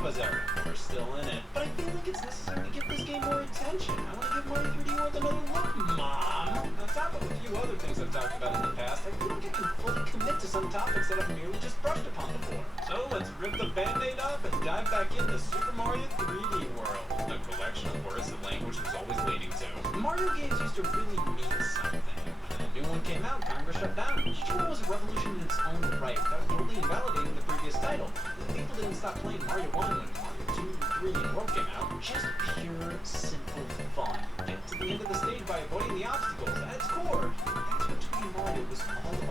Bizarro. We're still in it, but I feel like it's necessary to give this game more attention. I want to give Mario 3D World another look, Mom! On top of a few other things I've talked about in the past, I feel like I can fully commit to some topics that I've merely just brushed upon before. So let's rip the Band-Aid off and dive back into Super Mario 3D World. A collection of words that language was always leading to. Mario games used to really mean something. When a new one came out, Congress shut down. Each one was a revolution in its own right, without totally invalidating the previous title. People didn't stop playing Mario 1 when Mario 2, 3, and World came out. Just pure, simple fun. Get to the end of the stage by avoiding the obstacles. At its core, that's what 2D Mario was all about.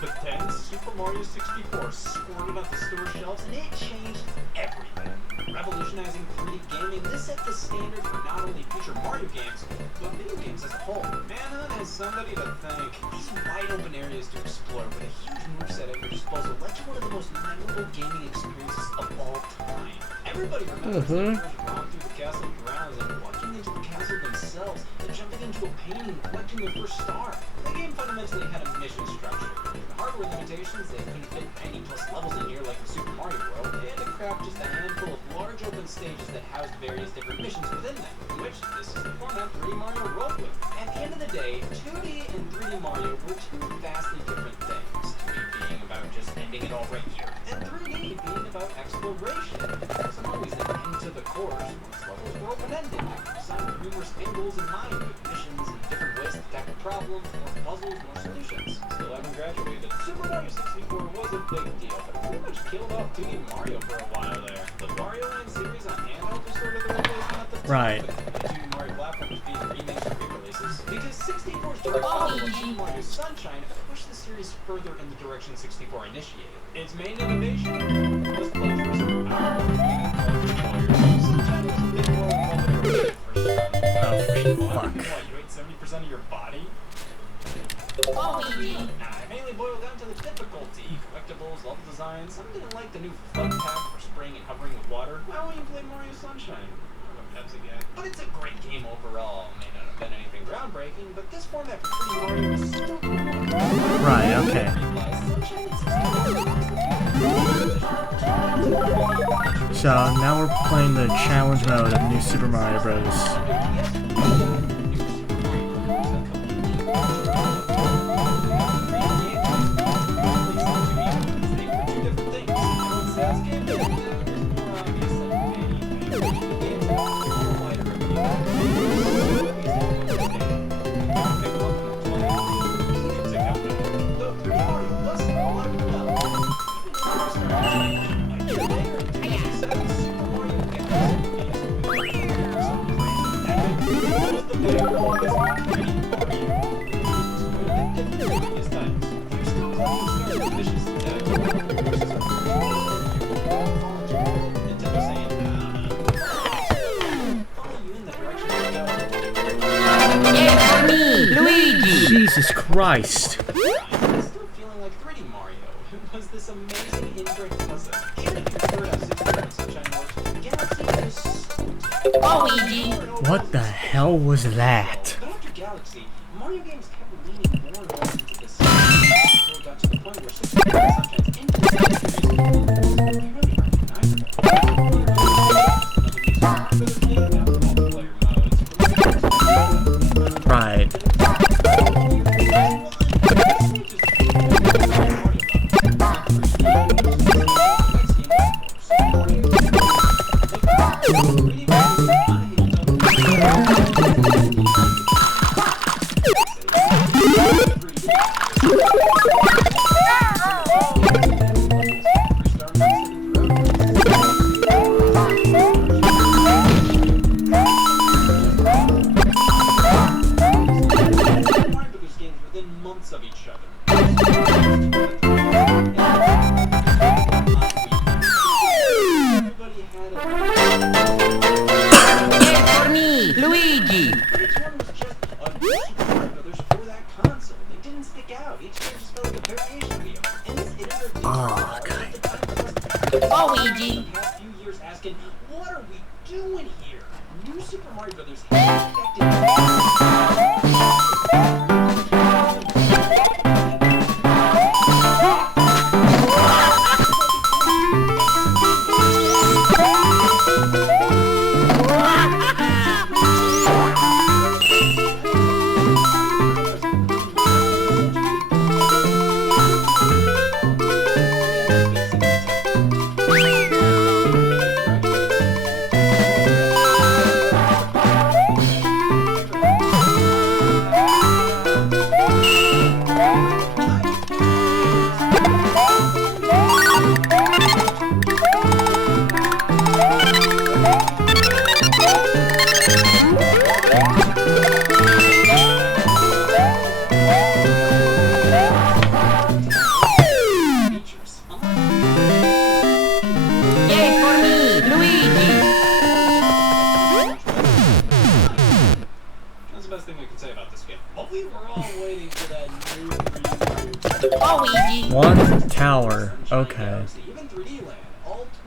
But then, Super Mario 64 squirted off the store shelves, and it changed everything. Revolutionizing 3D gaming, this set the standard for not only future Mario games, but video games as a whole. Manhunt has somebody to thank. These wide open areas to explore with a huge moveset at your disposal led to one of the most memorable gaming experiences of all time. Everybody remembers the first romp through the castle grounds and walking into the castle themselves, and jumping into a painting and collecting their first star. The game fundamentally had a mission structure. With hardware limitations, they couldn't fit 90+ levels in here like in Super Mario World. They had to craft just a handful of large open stages that housed various different missions within them, which this is the format 3D Mario rolled with. At the end of the day, 2D and 3D Mario were two vastly different things. 2D being about just ending it all right here, and 3D being about exploration. There wasn't always an end to the course. Most levels were open-ended. You assigned numerous angles in mind with missions and different ways to tackle problems, more puzzles, more solutions. Still haven't graduated. Super Mario 64 was a big deal, but it pretty much killed off 2D Mario for a while there. The Mario Land series on handheld was sort of the replacement at the time. Right. With the 2D Mario platforms being remakes or re-releases. Because 64's direct follow-up, Super Mario Sunshine, pushed the series further in the direction 64 initiated. Its main innovation was plagiarism. Sunshine was a bit more involved. Fuck. You ate 70% of your body? Luigi. It mainly boiled down to the difficulty. Collectibles, level design. Some didn't like the new flood pack for spraying and hovering with water. Why won't you play Mario Sunshine? But it's a great game overall. May not have been anything groundbreaking, but this format for 3D Mario was still cool. Right, okay. So now we're playing the challenge mode of New Super Mario Bros. Jesus Christ. I'm still feeling like 3D Mario. It was this amazing inbred puzzle. Even if you heard how 64 and Sunshine works, the Galaxy was so Luigi. What the hell was that? But after Galaxy, Mario games kept leaning more and more into this until it got to the point where 64 and Sunshine's influence really recognizable. Right. Luigi. Past few years asking, what are we doing here? New Super Mario Brothers has affected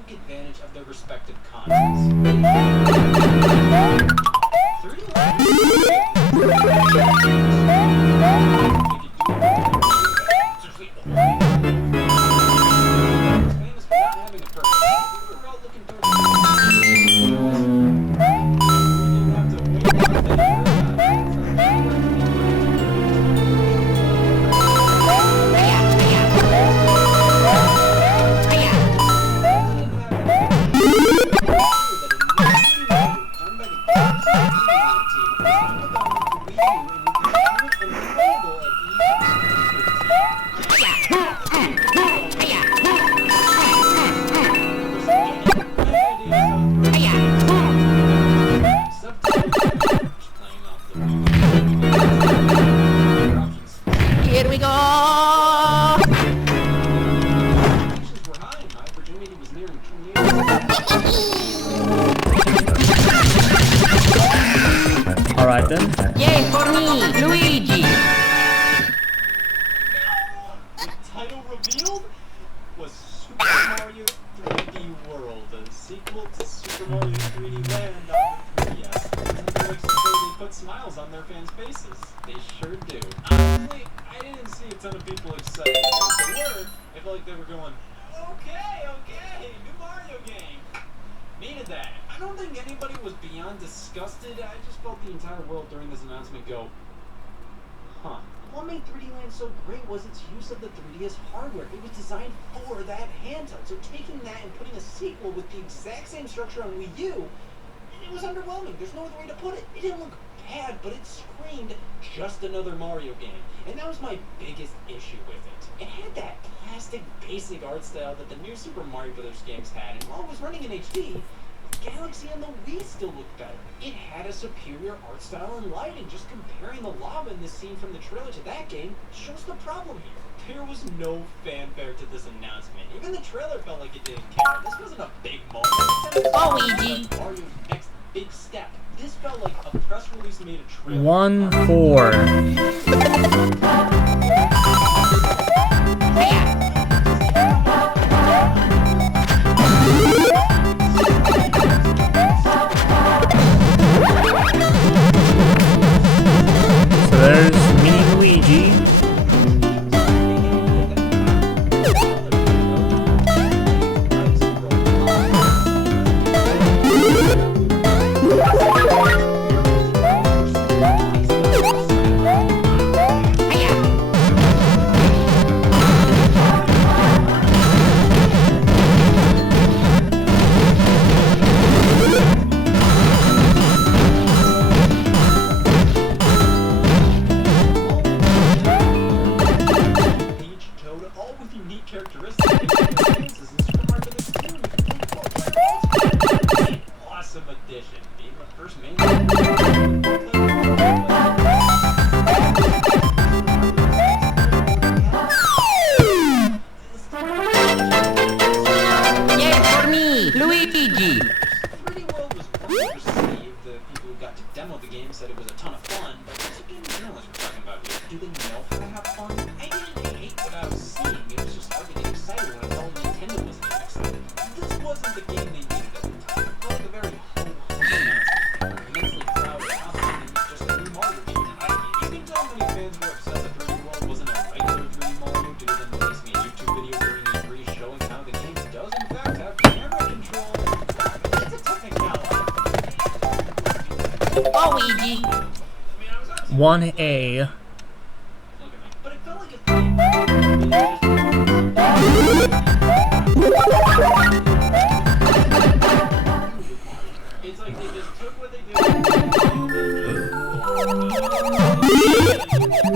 took advantage of their respective concepts. 3D Land. Seriously, famous for not having a purpose. We were all looking towards Here we go! Alright then. Yay for me, Luigi! The title revealed was Super Mario 3D World, a sequel to Super Mario 3D Land on the 3DS. Some folks say they put smiles on their fans' faces. They sure do. Honestly, I didn't see a ton of people excited. If they were, I felt like they were going, okay, new Mario game. Needed that. I don't think anybody was beyond disgusted. I just felt the entire world during this announcement go, huh. What made 3D Land so great was its use of the 3DS hardware. It was designed for that handheld. So taking that and putting a sequel with the exact same structure on Wii U, it was underwhelming. There's no other way to put it. It didn't look bad, but it screamed just another Mario game. And that was my biggest issue with it. It had that plastic, basic art style that the new Super Mario Bros. Games had, and while it was running in HD, Galaxy and the Wii still looked better. It had a superior art style and lighting. Just comparing the lava in this scene from the trailer to that game shows the problem here. There was no fanfare to this announcement. Even the trailer felt like it didn't care. This wasn't a big moment. Luigi! Mario's next big step. This felt like a press release made a trailer. 1-4. So there's Mini Luigi. Luigi! 3D World was well received. The people who got to demo the game said it was a ton of fun, but it's a game journalists were talking about here. Do they know how to have fun? I didn't hate what I was seeing. It was just hard to get excited when I told Nintendo wasn't getting excited. This wasn't the game they needed at the time. It felt like a very ho-hum announcement. I'm immensely proud and confident it was just a new Mario game. You can tell many fans were upset that 3D World wasn't a regular 3D Mario due to them releasing a YouTube video during E3 showing how the game does in fact have camera control. It's a technicality. Luigi! 1A. But it felt like a it's like they just took what they did. Probably the easiest thing to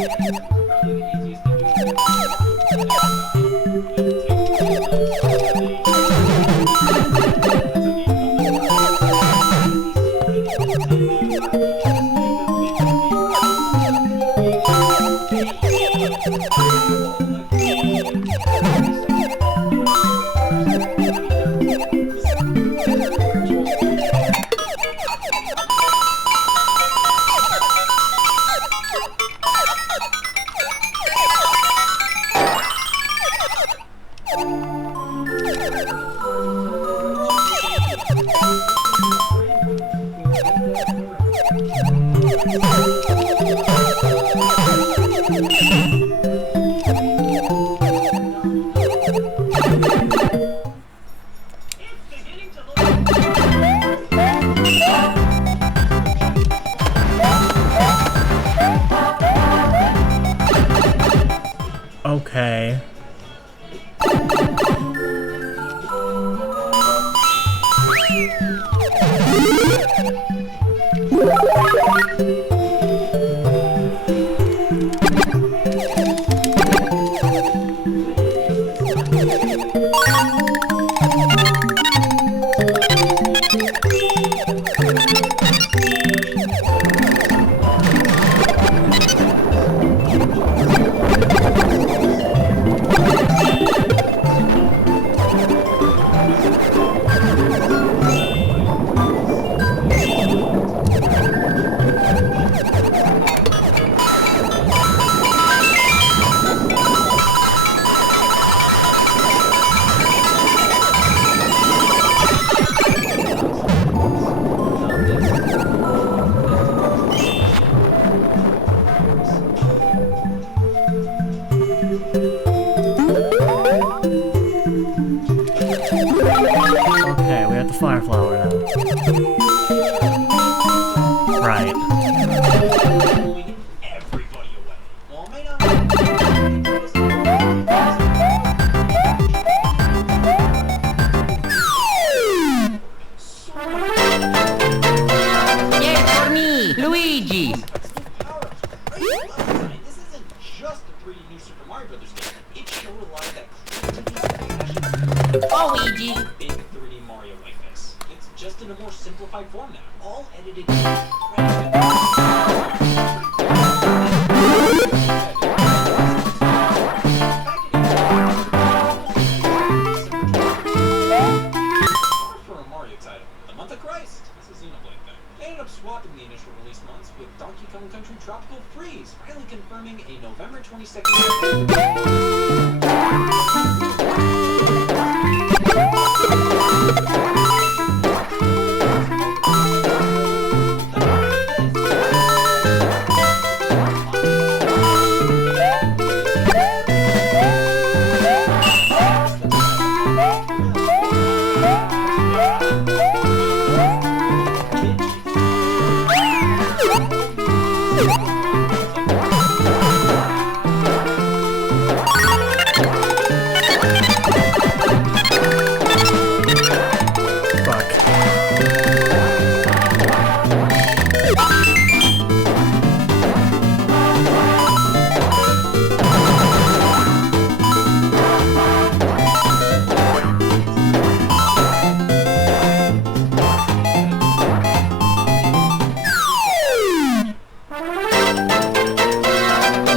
at the Fire Flower now. Right. Blowing everybody away. Well, it may not Yay for me, Luigi! This isn't just a 3D New Super Mario Brothers game. It showed a lot of that creativity Luigi! big 3D Mario like this. It's just in a more simplified form now. All edited. For a Mario title, the month of Christ. This is Xenoblade thing. They ended up swapping the initial release months with Donkey Kong Country Tropical Freeze, finally confirming a November 22nd.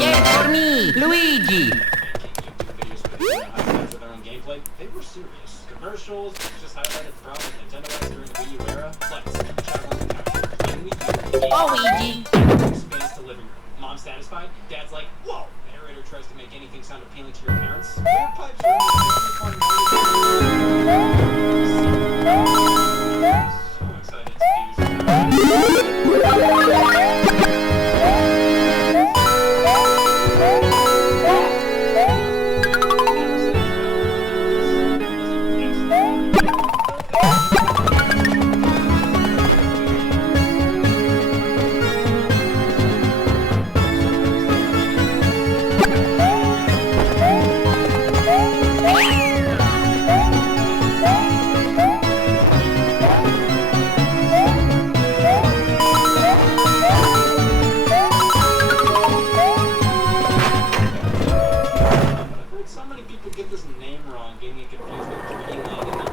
Yay for me, Luigi! They were serious. Commercials just highlighted the problem with Nintendo X during the Wii U era. Flex, chat on the couch. And we Luigi! expands to living room. Mom satisfied? Dad's like, whoa! Narrator tries to make anything sound appealing to your parents. Bear pipes are so excited to so many people get this name wrong, getting it confused with 3D Land and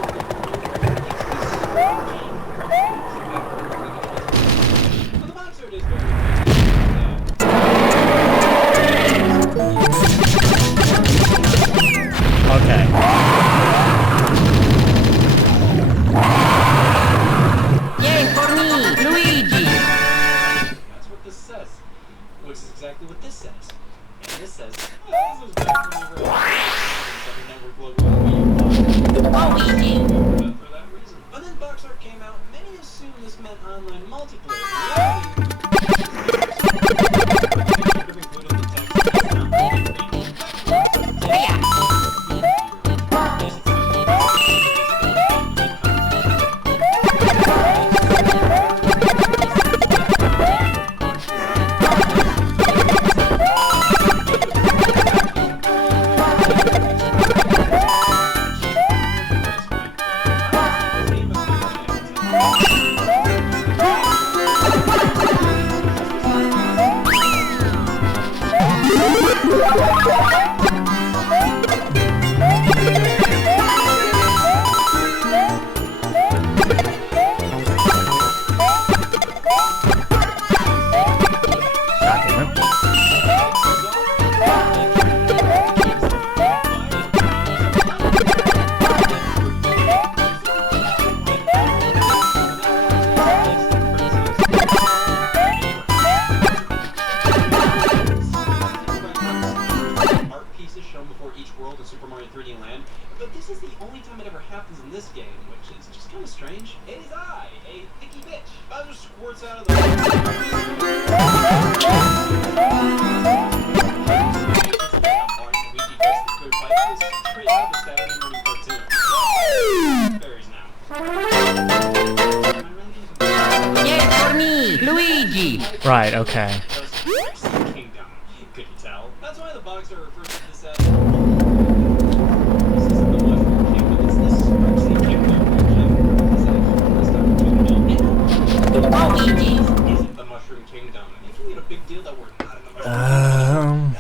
for the box art is very Okay. Yay for me, Luigi! That's what this says. Which is exactly what this says. And this says, this is back when we were network logo Luigi! for that reason. But then box art came out, many assumed this meant online multiplayer. Hiya! God damn it. Art pieces shown before each world in Super Mario 3D Land, but this is the only time it ever happens in this game, which is just kind of strange. It is I, a thicky bitch. Bowser squirts out of the Berries now. Right, okay. Just Rexy Kingdom. Could you tell? That's why the boxer refers to this as. This isn't the Mushroom Kingdom, it's this Rexy Kingdom region. Is that a list opportunity? Luigi. Isn't the Mushroom Kingdom? Making it a big deal that we're not in the Mushroom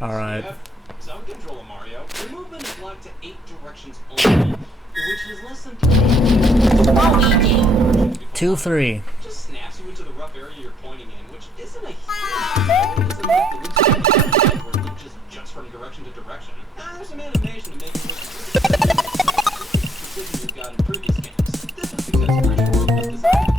Alright. Some control of Mario. Your movement is locked to 8 directions only, which is less than 2-3. just snaps you into the rough area you're pointing in, which isn't a huge isn't like the Luigi where Link just jumps from direction to direction. There's some animation to make it look precision you've got in previous games. This was because Pretty World was designed to be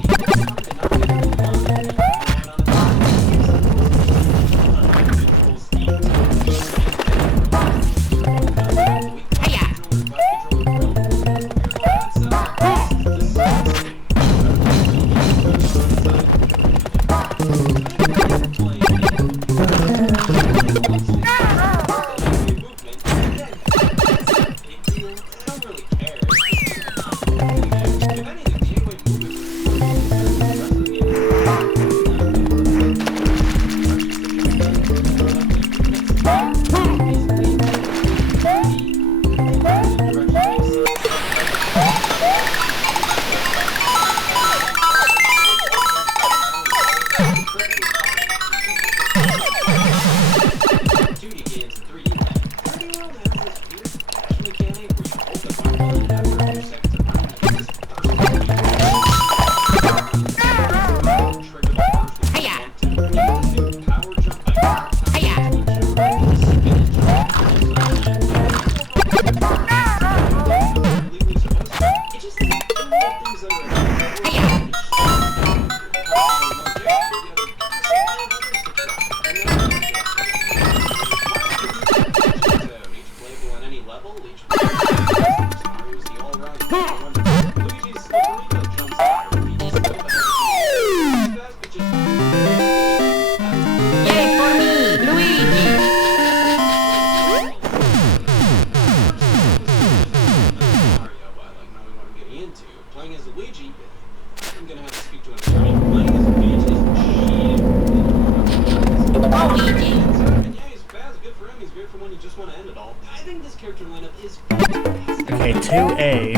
Okay, 2A.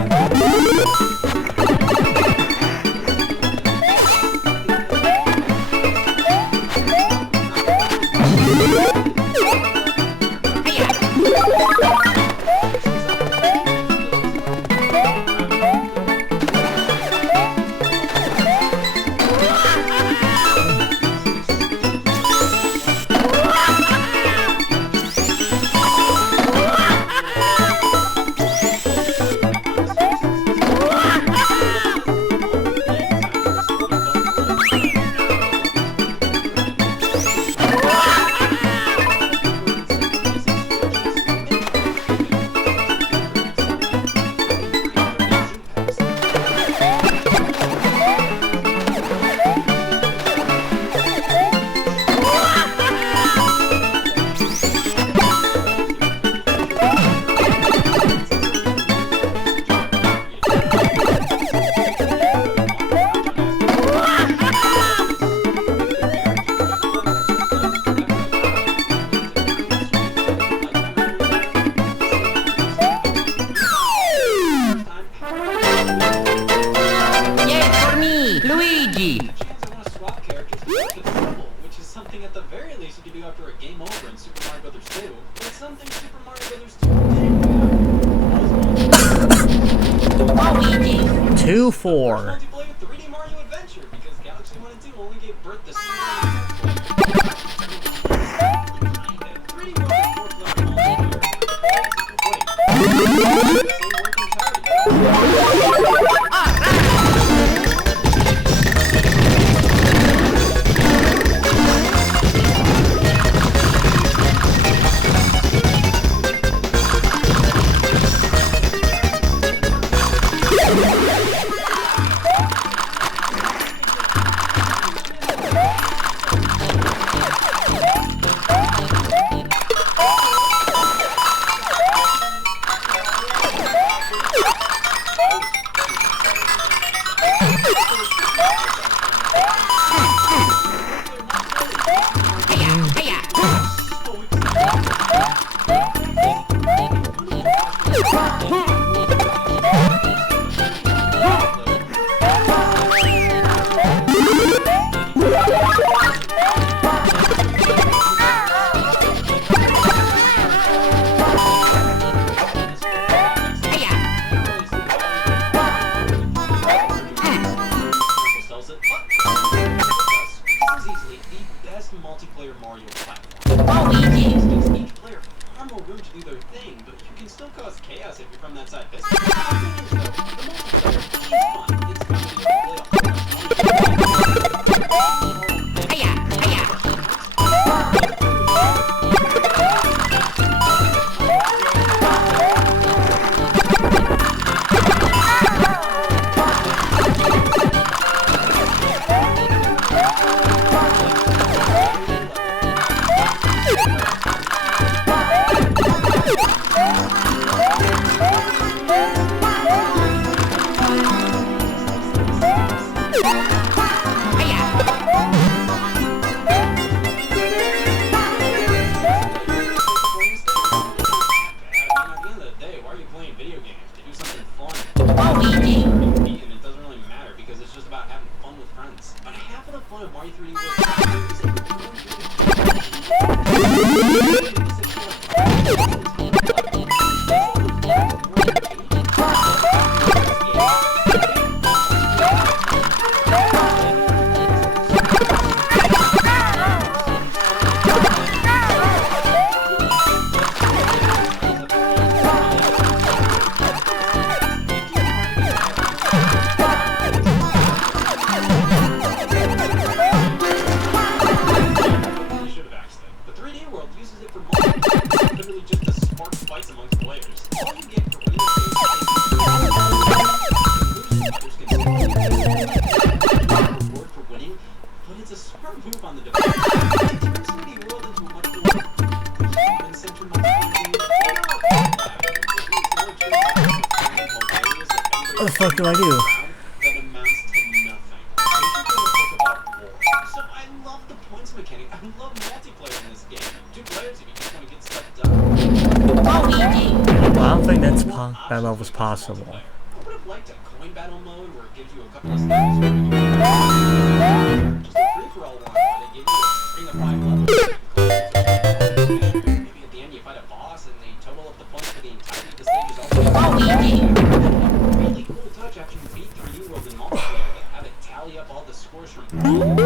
for a game over in Super Mario Bros. 2, but something Super Mario Bros. 2 didn't have. Luigi. 2-4. Multiplayer 3D Mario Adventure, because Galaxy 1 and 2 only gave birth to single 3D Mario 4-player multiplayer Mario platform. Luigi. This gives each player far more room to do their thing, but you can still cause chaos if you're from that side. This the thing is, though, the multiplayer is fun. It's fun to be able to play Luigi. and it doesn't really matter because it's just about having fun with friends. But half of the fun of Mario 3D World is that you're going What the fuck do I do? that amounts to nothing. So I love the points mechanic. I love multiplayer in this game. 2 players if you just want to get stuff done. Luigi. Well, I don't think that level's possible. I would have liked a coin battle mode where it gives you a couple of steps. Just a free-for-all one where they give you a string of 5 levels. Maybe at the end you fight a boss and they total up the points for the entirety of the stages. Luigi. Really cool touch after you beat 3D World in multiplayer to have it tally up all the scores from all the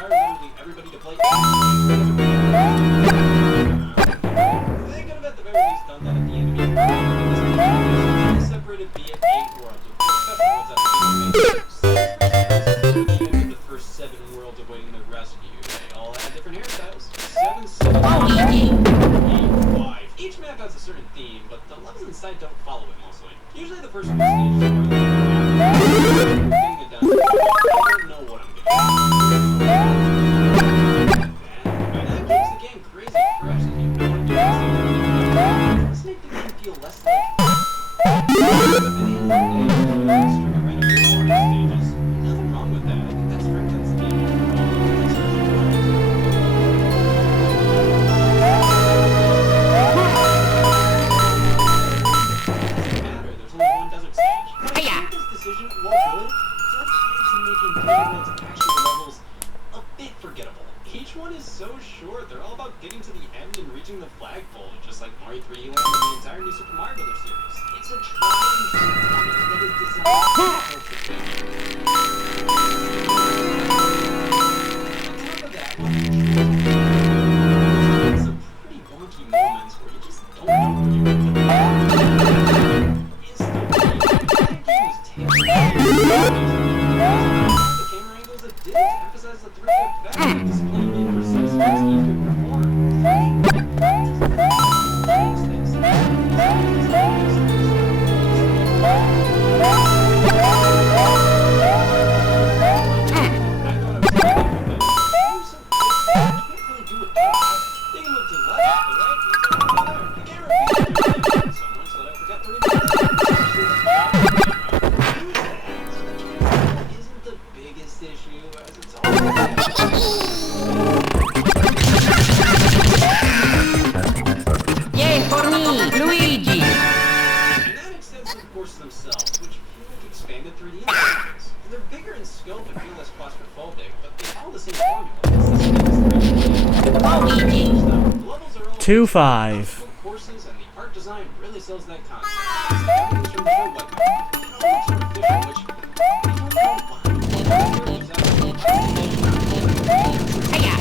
literally everybody to play. They could have at the very least done that at the end of each round. Separated the 8 worlds with special ones at the end of the first 7 worlds awaiting the rescue. They all had different hairstyles. 7, 7, 8, 5. Each map has a certain theme, but the levels inside don't follow it mostly. Usually the first few stages are getting it done. I don't know what I'm getting. And that keeps the game crazy fresh and you know what to do. Let's make the game feel less like nothing wrong with that. That strengthens the game. There's only one desert stage. Each one is so short. They're all about getting to the end and reaching the flagpole, just like Mario 3D Land and the entire new Super Mario Bros. Series. It's a tried and true formula that is designed for perfection. On top of that, some pretty wonky moments where you just don't know where you're going to go. Is the that game was terrible. The camera angles that didn't emphasize the 3D effect and display imprecise as you could perform. Yay for me, Luigi! And that extends to the courses themselves, which feel like expanded 3D interfaces. And they're bigger in scope and feel less claustrophobic, but they follow the same formula. Luigi! The levels are all 2-5. courses, and the art design really sells that concept. Everything's from the show, but it all looks artificial, which I don't know why. Hiya!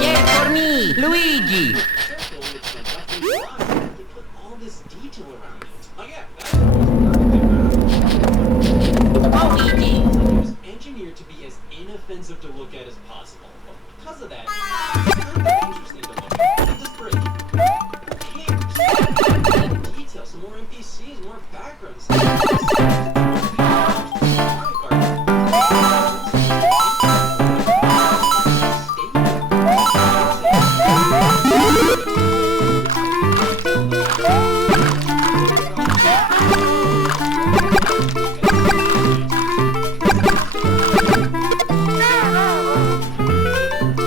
Yay for me, Luigi! Circle with the buffy block, they put all this detail around it. Oh yeah, that's Luigi! it was engineered to be as inoffensive to look at as possible. But because of that, it's not that interesting to look at. Look at this break. Who cares? Detail, some more NPCs, more backgrounds.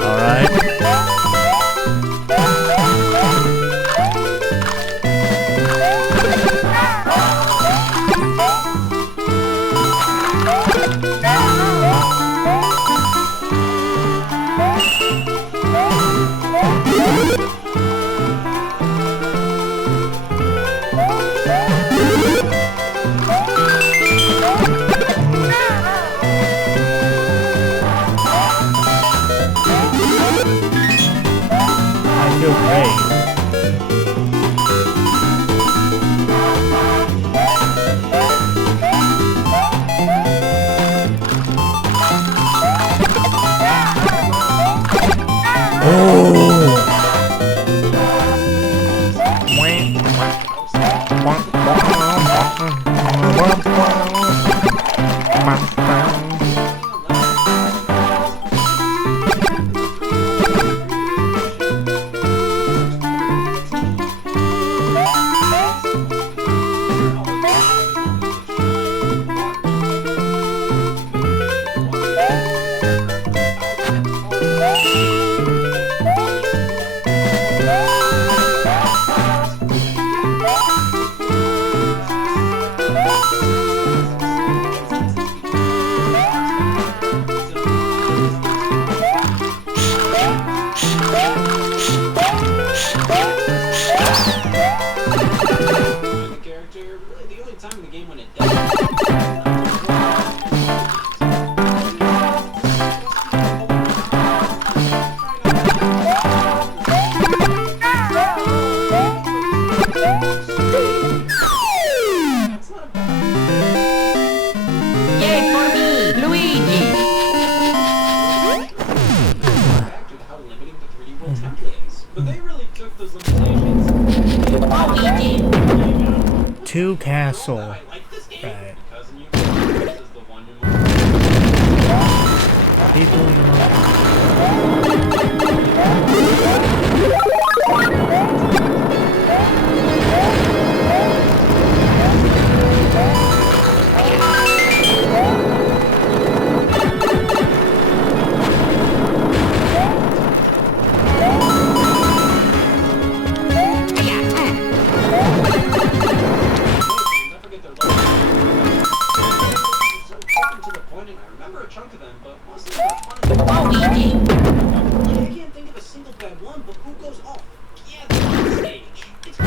Alright. I feel great. 2 castle. I like this game Right. because in you this is the one you People in the never get their level. So quick to the point, and I remember a chunk of them, but most of them are fun. Luigi. I can't think of a single bad one, but who goes off? Yeah, the on stage. It's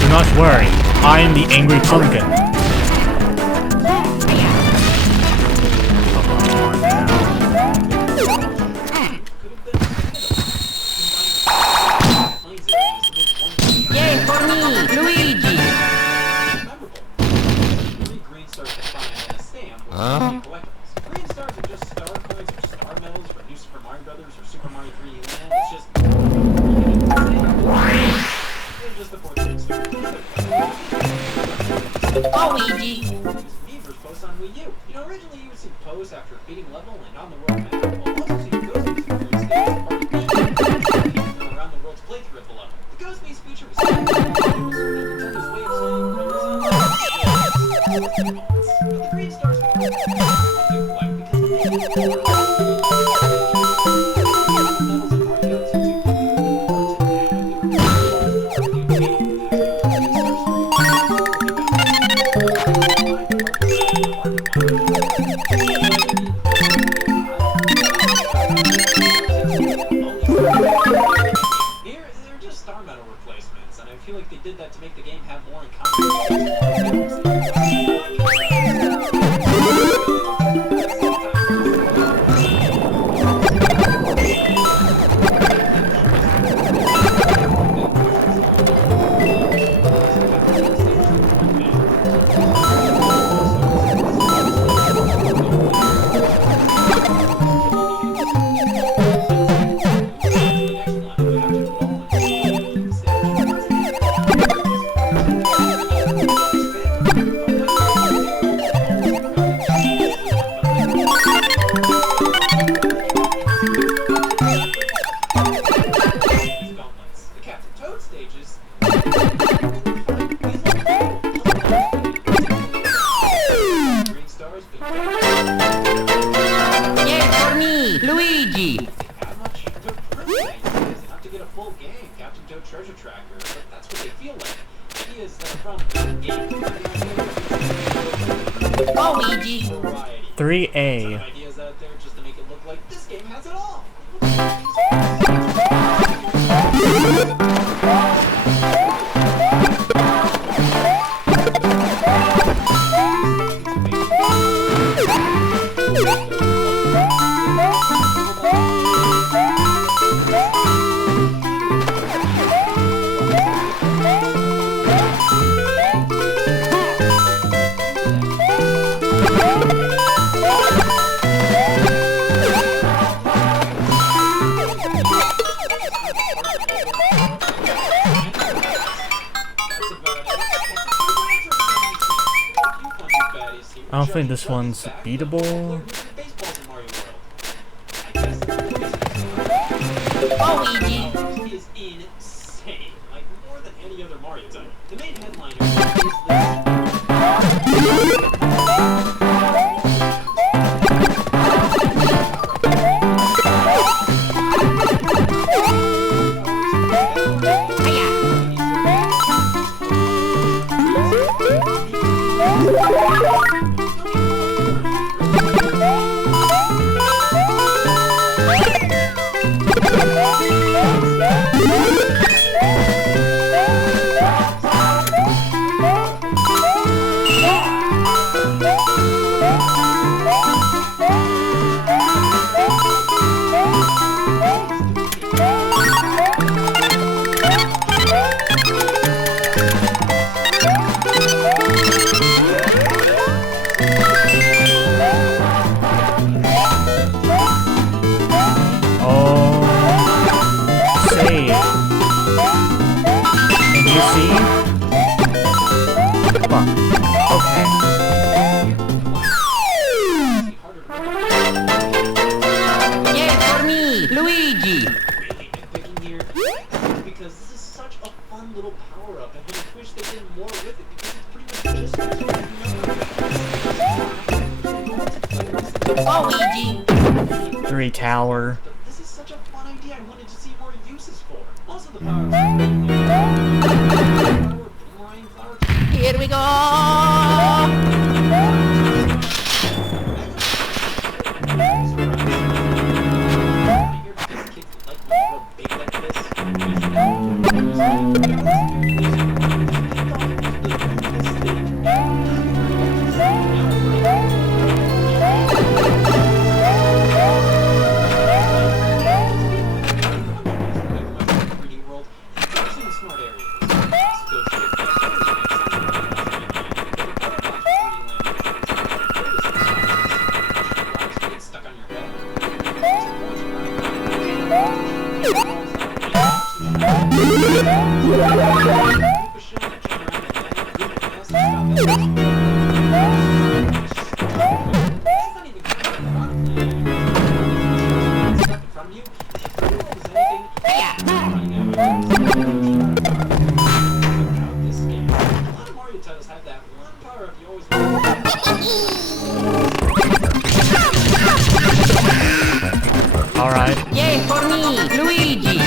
Do not worry, I am the angry pumpkin. Yay for me, Luigi. Three green stars to find in a stamp with collectibles. Green stars are just star coins or star medals for New Super Mario Brothers or Super Mario 3D Land. It's just just the 46 stars. Luigi. Beavers post on Wii U. You know, originally you would see posts after a beating level and on the world map. We'll also see Ghost Beast on the stage as part of the around the world's playthrough of the level. The Ghost Beast feature was Nintendo's way of saying but the green stars are because Here, they're just star medal replacements, and I feel like they did that to make the game have more in The Captain Toad stages. Green stars, Yay for me, Luigi. how much they're pretty nice. Not to get a full game, Captain Toad Treasure Tracker, but that's what they feel like. Ideas that are from the game. Luigi. Variety. 3A. Some ideas out there just to make it look like this game has it all. hopefully this one's beatable. Baseballs in Mario World. I guess Luigi. is insane. Like more than any other Mario title. The main headliner is Luigi! nitpicking here because this is such a fun little power-up, and I wish they did more with it because it's pretty much just Luigi! 3 tower. But this is such a fun idea. I wanted to see more uses for. Also, the power. Here we go! Alright. Yay for me, Luigi!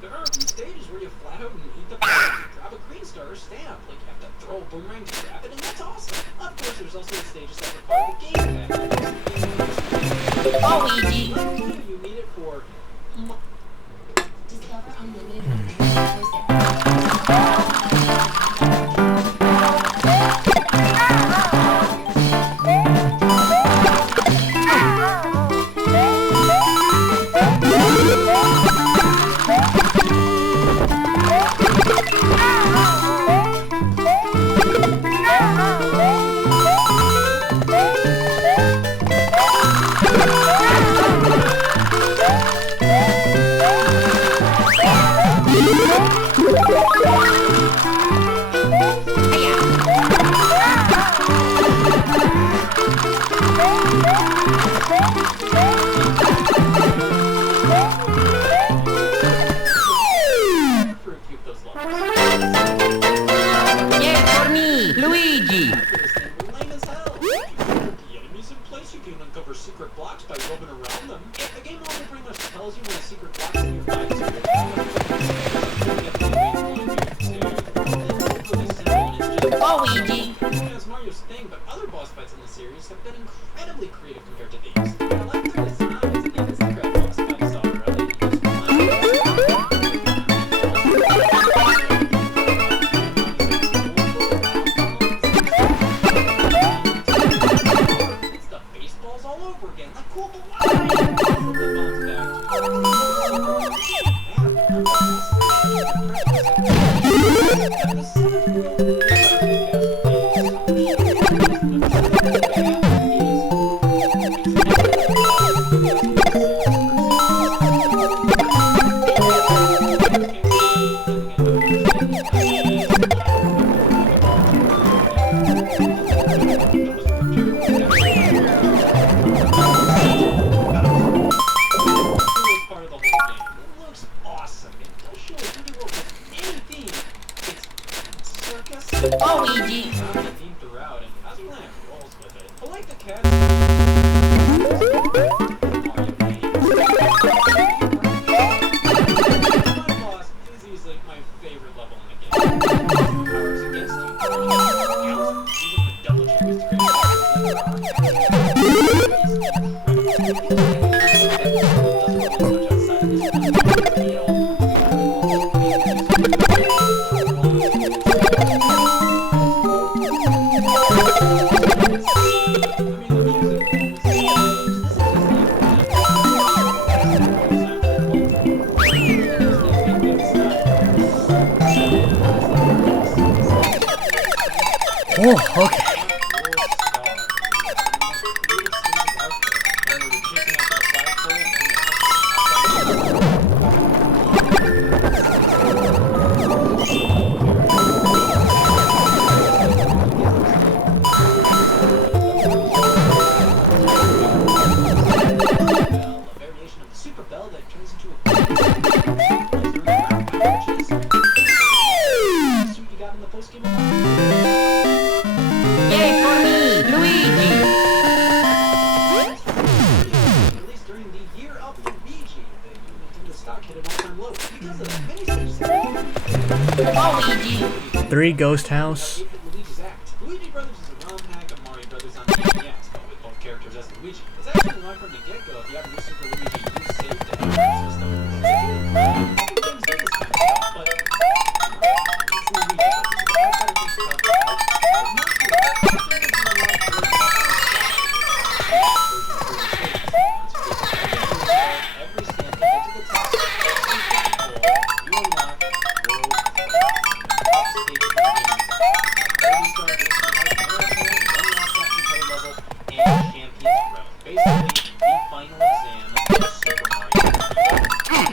There are a few stages where you flat out and eat the grab a green star or stamp. Like you have to throw a boomerang to grab it, and that's awesome. Of course, there's also stages that require the game pad. Luigi! You need it for. Discover unlimited Yay for me, Luigi! Lame as hell. The enemies in place, you can uncover secret blocks by rubbing around them. The game also pretty much tells you when a secret block is nearby. Luigi! As Mario's thing, but other boss fights in the series have been incredibly creative compared to these. I like their designs and the secret boss fights already. It's the baseballs all over again. Like cool, but why? boss is easily my favorite level in the game. Powers against you. Using the double triggers to Oh, okay. Yay for me, Luigi! Released during the year of Luigi, the Nintendo stock hit an all-time low because of many such Oh, Luigi! 3 Ghost House. Luigi's Act. Luigi Brothers is a ROM hack of Mario Brothers on the NES, but with both characters as Luigi. It's actually right from the get-go. If you have a new Super Luigi, you save the system. Games do this kind of stuff, but it's Luigi. Outside of this stuff, every stand to get to the top, you unlock basically the final exam of Super Mario.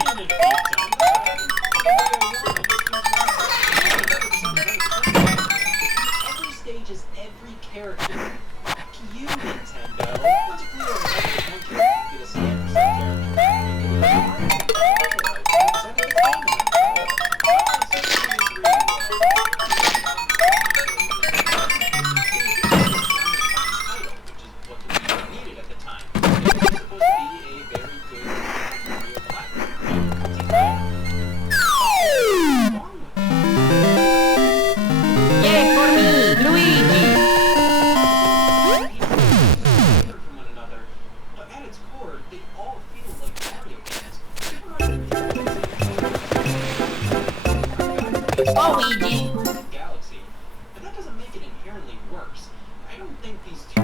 Every stage is every character. Back to you, Nintendo. Once you clear over one character, you get a stamp for some character. Needed at the time. It was supposed to be a very good Mario platform. Yay for me, Luigi! From one another, but at its core, they all feel like Mario games. Oh, Luigi! Galaxy, but that doesn't make it inherently worse. I don't think these two.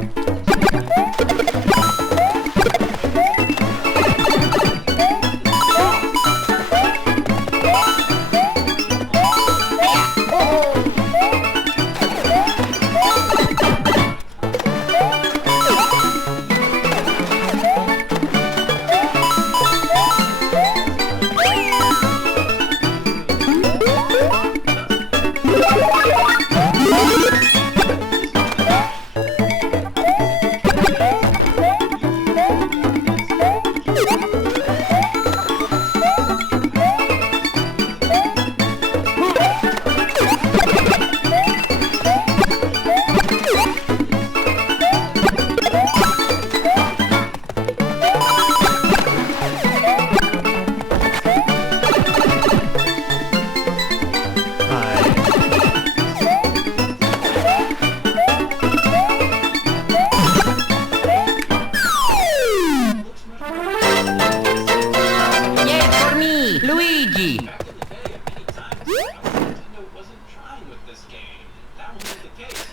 Yay for me, Luigi! Back in the day, many times, Nintendo wasn't trying with this game. That wasn't the case.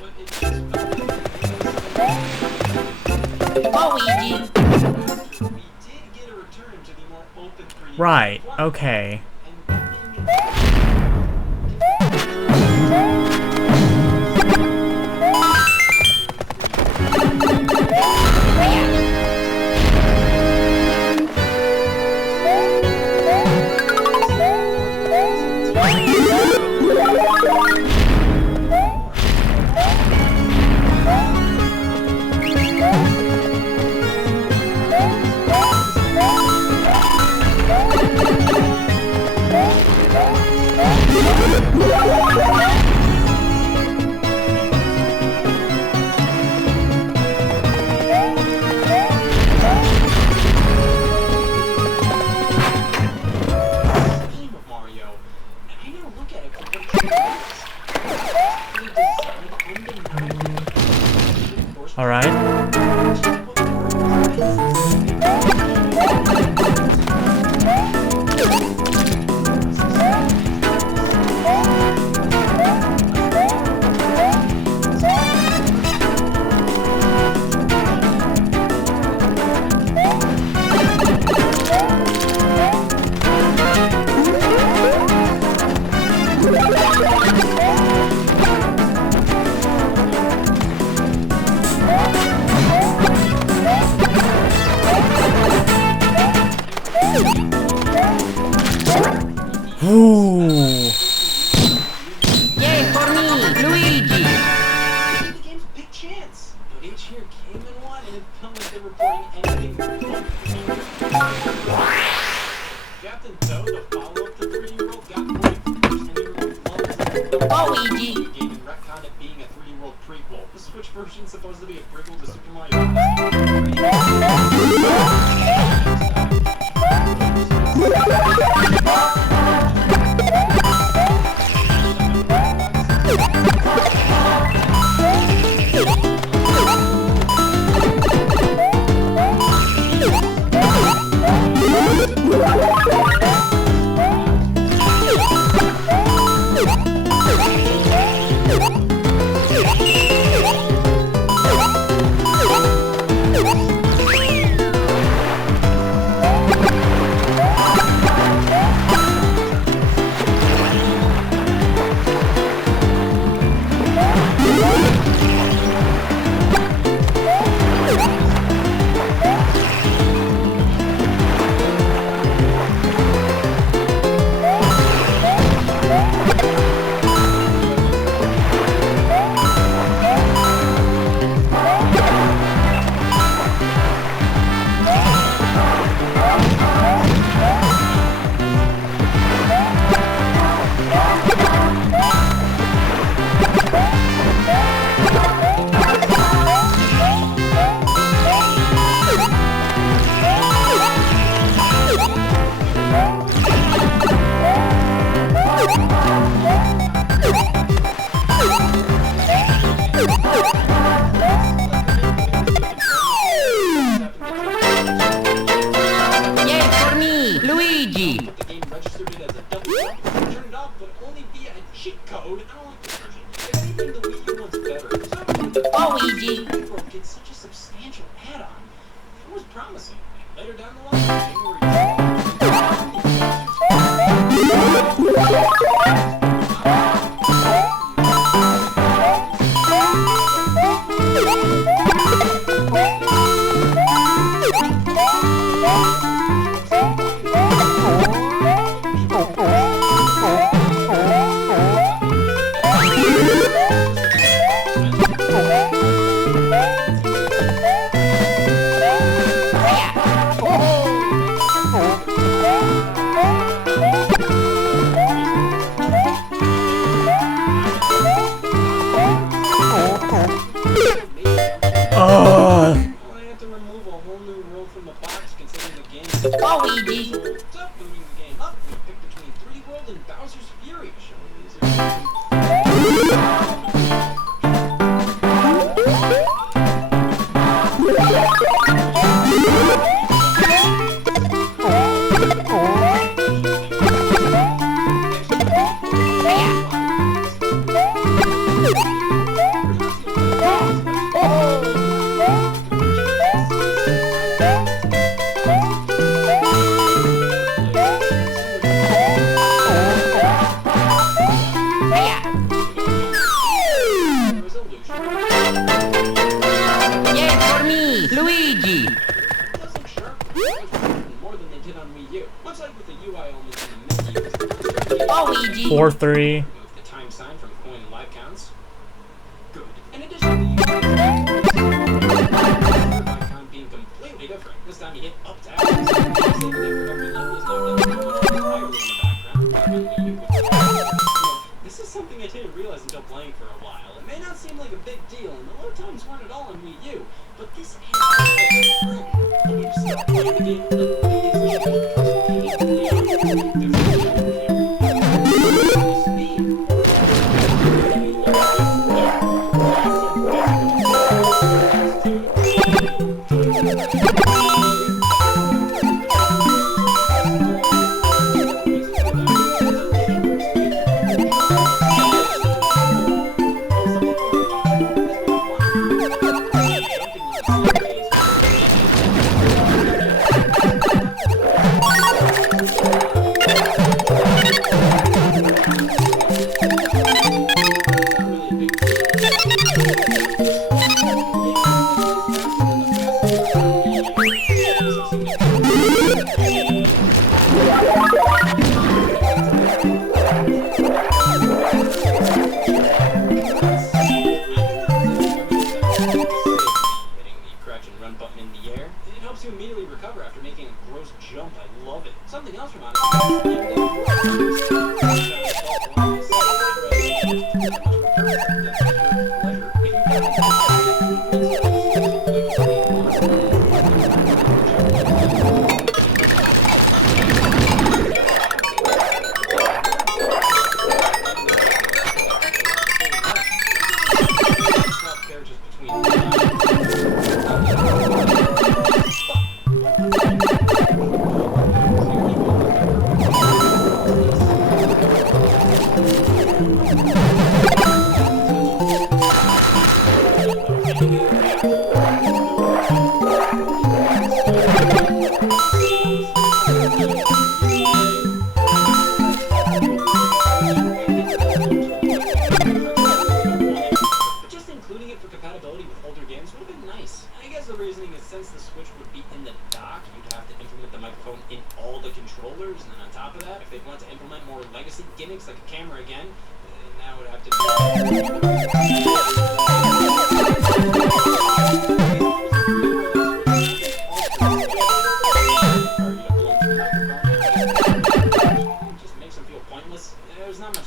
But it just felt like Oh, Luigi! we did get a return to the more open 3D. Right, okay. Ooh. Yay for me, Luigi. The game's a big chance. But each year came and won, and it felt like they were reporting anything but Captain Toad, the follow-up to 3D World, got point. And everyone loved it. Luigi. The game and retconned it being a 3D World prequel. The Switch version's supposed to be a prequel to Super Mario Yay for me, Luigi. The game registered it as a double jump, turned it off, but only via a cheat code. I don't like this version. If anything, the Wii U one's better. So, Luigi. Wii World gets such a substantial add-on. It was promising. Later down the line, January 4-3. the time sign from coin and live counts. Good. In addition to the icon being completely different. This time you hit up to X. Every level is loaded entirely in the background. This is something I didn't realize until playing for a while. It may not seem like a big deal, and the load times weren't at all on Wii U, but this adds fun. When you start playing the game, run button in the air. It helps you immediately recover after making a gross jump. I love it. Something else reminds gimmicks like a camera again, now it would have to be... just makes them feel pointless. There's not much...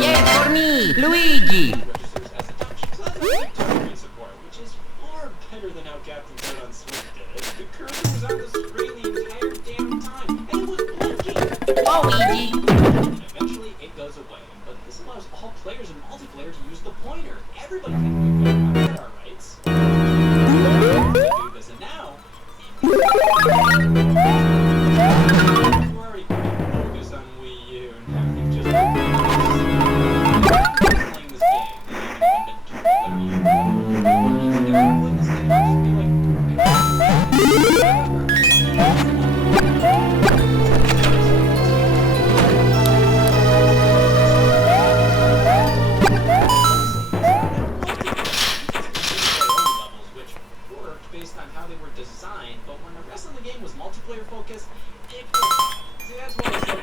Yay for me, Luigi! Luigi! Eventually, it goes away, but this allows all players in multiplayer to use the pointer. Everybody can do it. There are rights. Do this, and now... We're already focused on Wii U, and having just... playing this game, based on how they were designed, but when the rest of the game was multiplayer focused, it was... See, that's what I said.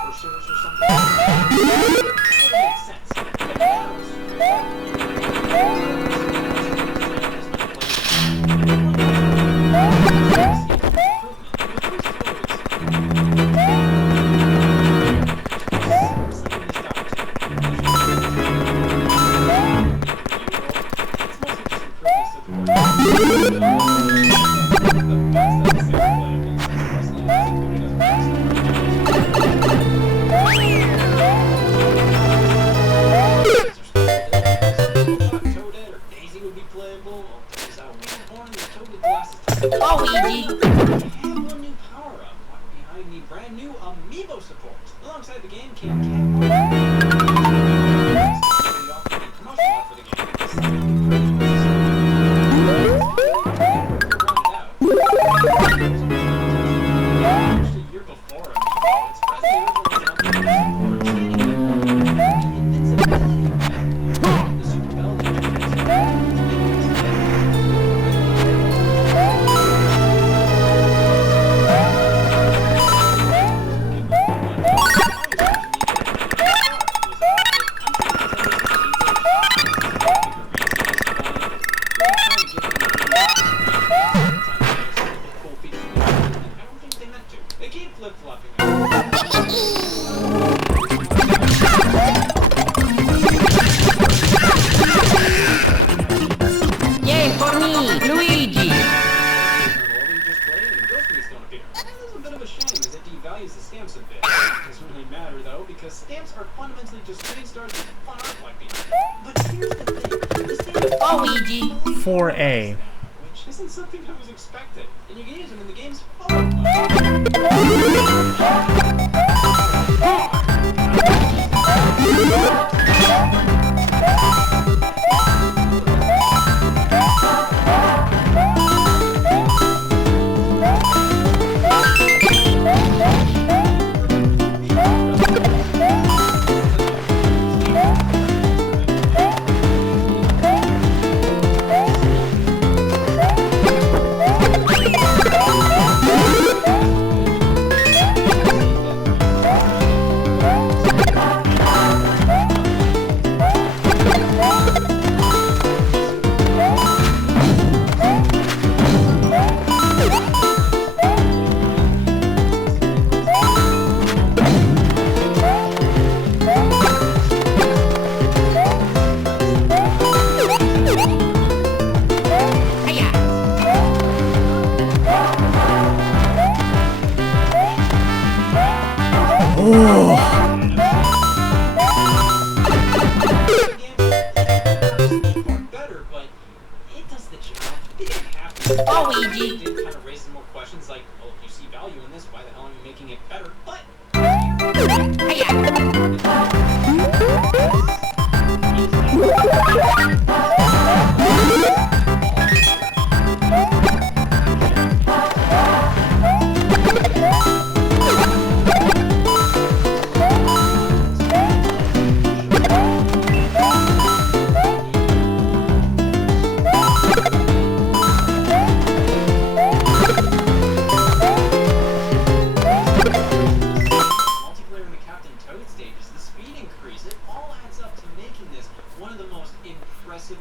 Cursors or something. It would make sense. But now Luigi! one new power-up behind the brand new Amiibo support. Alongside the game came Yay for me, Luigi! Devalues the stamps a bit. It doesn't really matter though, because stamps are fundamentally just trading stars with fun art like behind it. But here's the thing, the stamps Luigi! 4A. which isn't something I was expecting. And you can use them in the game's better, but it does the job. They didn't have to. Luigi. It did kind of raise some more questions like, well, if you see value in this, why the hell are you making it better? But multiplayer in the Captain Toad stages, the speed increase, it all adds up to making this one of the most impressive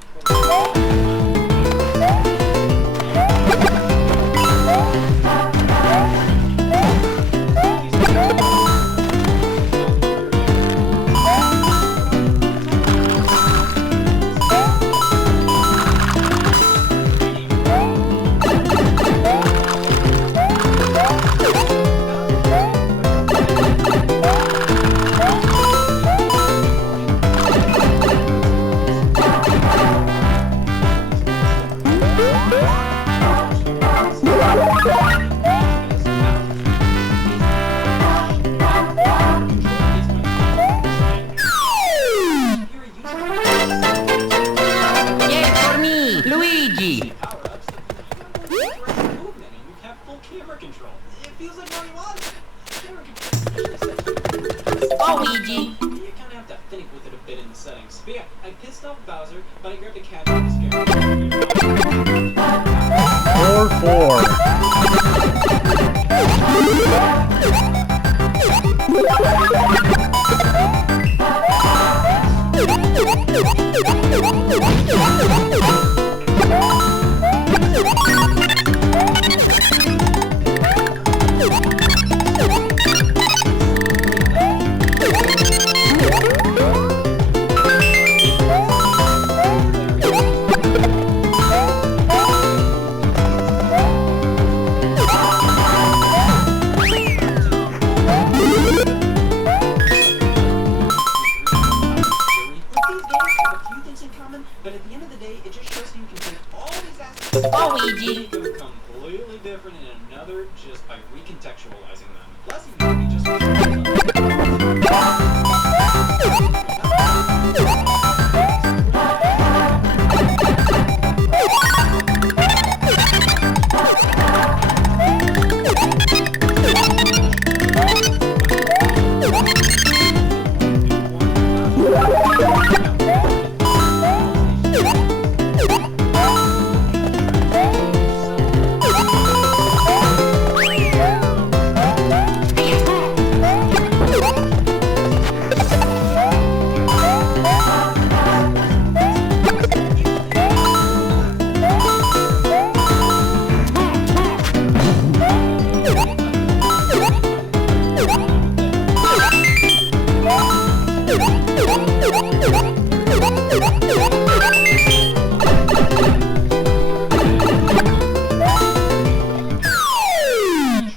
Yay for me, Luigi. power-ups, you have direct movement and you have full camera control. It feels like Mario Odyssey. Camera control Luigi. you kind of have to think with it a bit in the settings. But yeah, I pissed off Bowser, but I grabbed a cat and scared him. 4-4. These games have a few things in common, but at the end of the day, it just shows you can take all these aspects Luigi. and make them completely different in another just by recontextualizing them. Plus, you can be just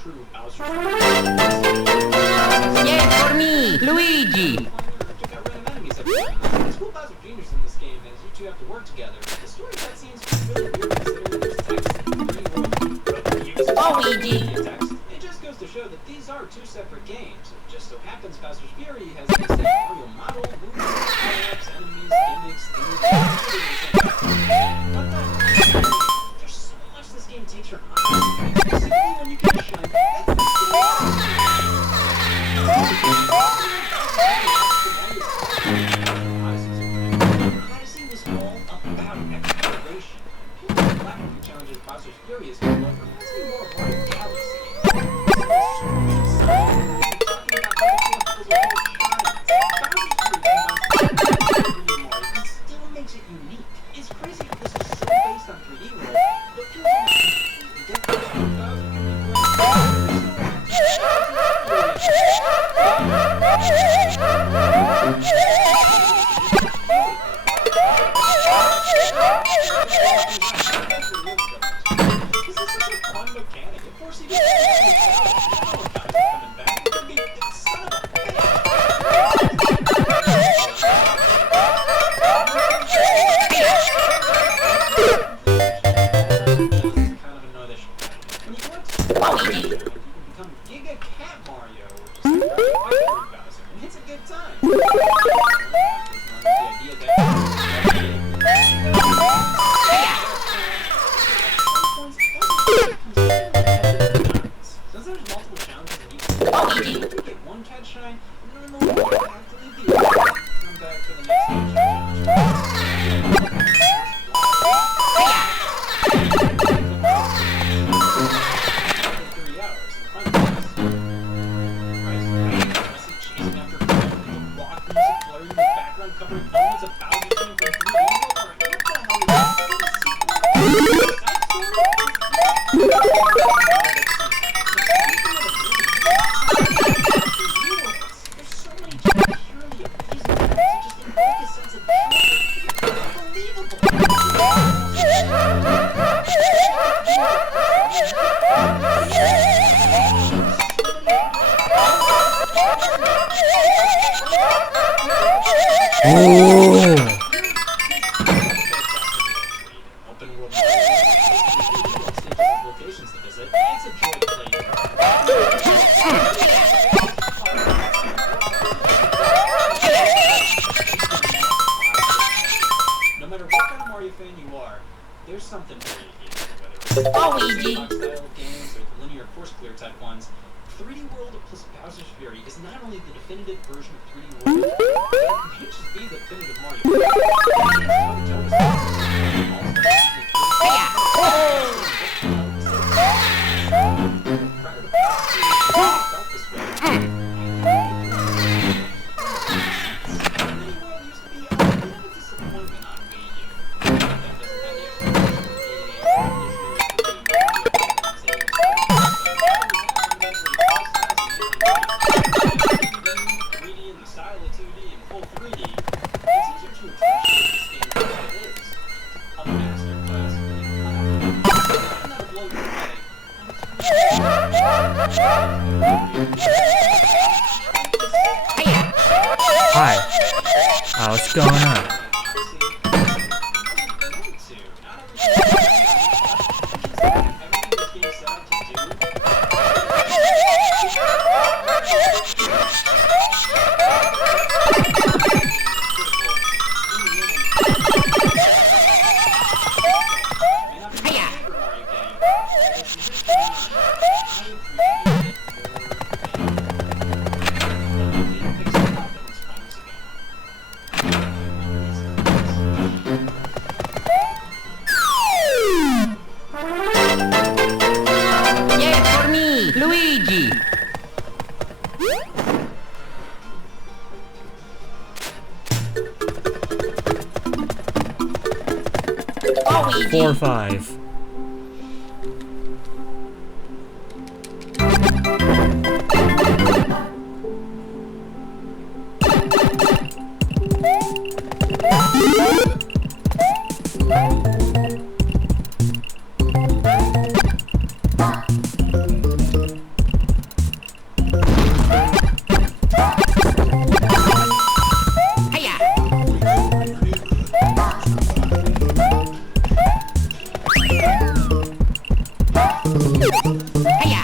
true Bowser. Yay for me, Luigi. Check out random enemies every time. It's cool Bowser Jr.'s in this game as you two have to work together. The story cutscenes really weird considering there's text, Luigi. text. It just goes to show that these are two separate games. It just so happens Bowser's Fury has the same Mario model, movements, power-ups, enemies, gimmicks, things, there's so much this game takes your eye. Specifically when you can shine, that's the Odyssey was all about exploration. The platform challenges Bowser's Fury is however, reminds me more of Mario Galaxy. This is so exciting. Talking about how the puzzles are all shines. Bowser's Fury combines 3D and still makes it unique. It's crazy that this is so based on 3D world, but feels like completely different. This is such a fun mechanic. Of course, he didn't coming back. Son of a Luigi. You can become Giga Cat Mario, which is like Bowser, and it's a good time. The idea that since there's multiple challenges and you Luigi. can get one cat shine, no, you have to leave the other. Come back for the next challenge. Locations to visit. It's a joy to play. No matter what kind of Mario fan you are, there's something for you here. Whether Luigi. it's style games or the linear course clear type ones, 3D World plus Bowser's Fury is not only the definitive version of 3D World, but it may just be the definitive Mario. Hi. What's going on? Yeah, for me, Luigi. Luigi. 4 or 5. Hiya. Hiya. Hiya.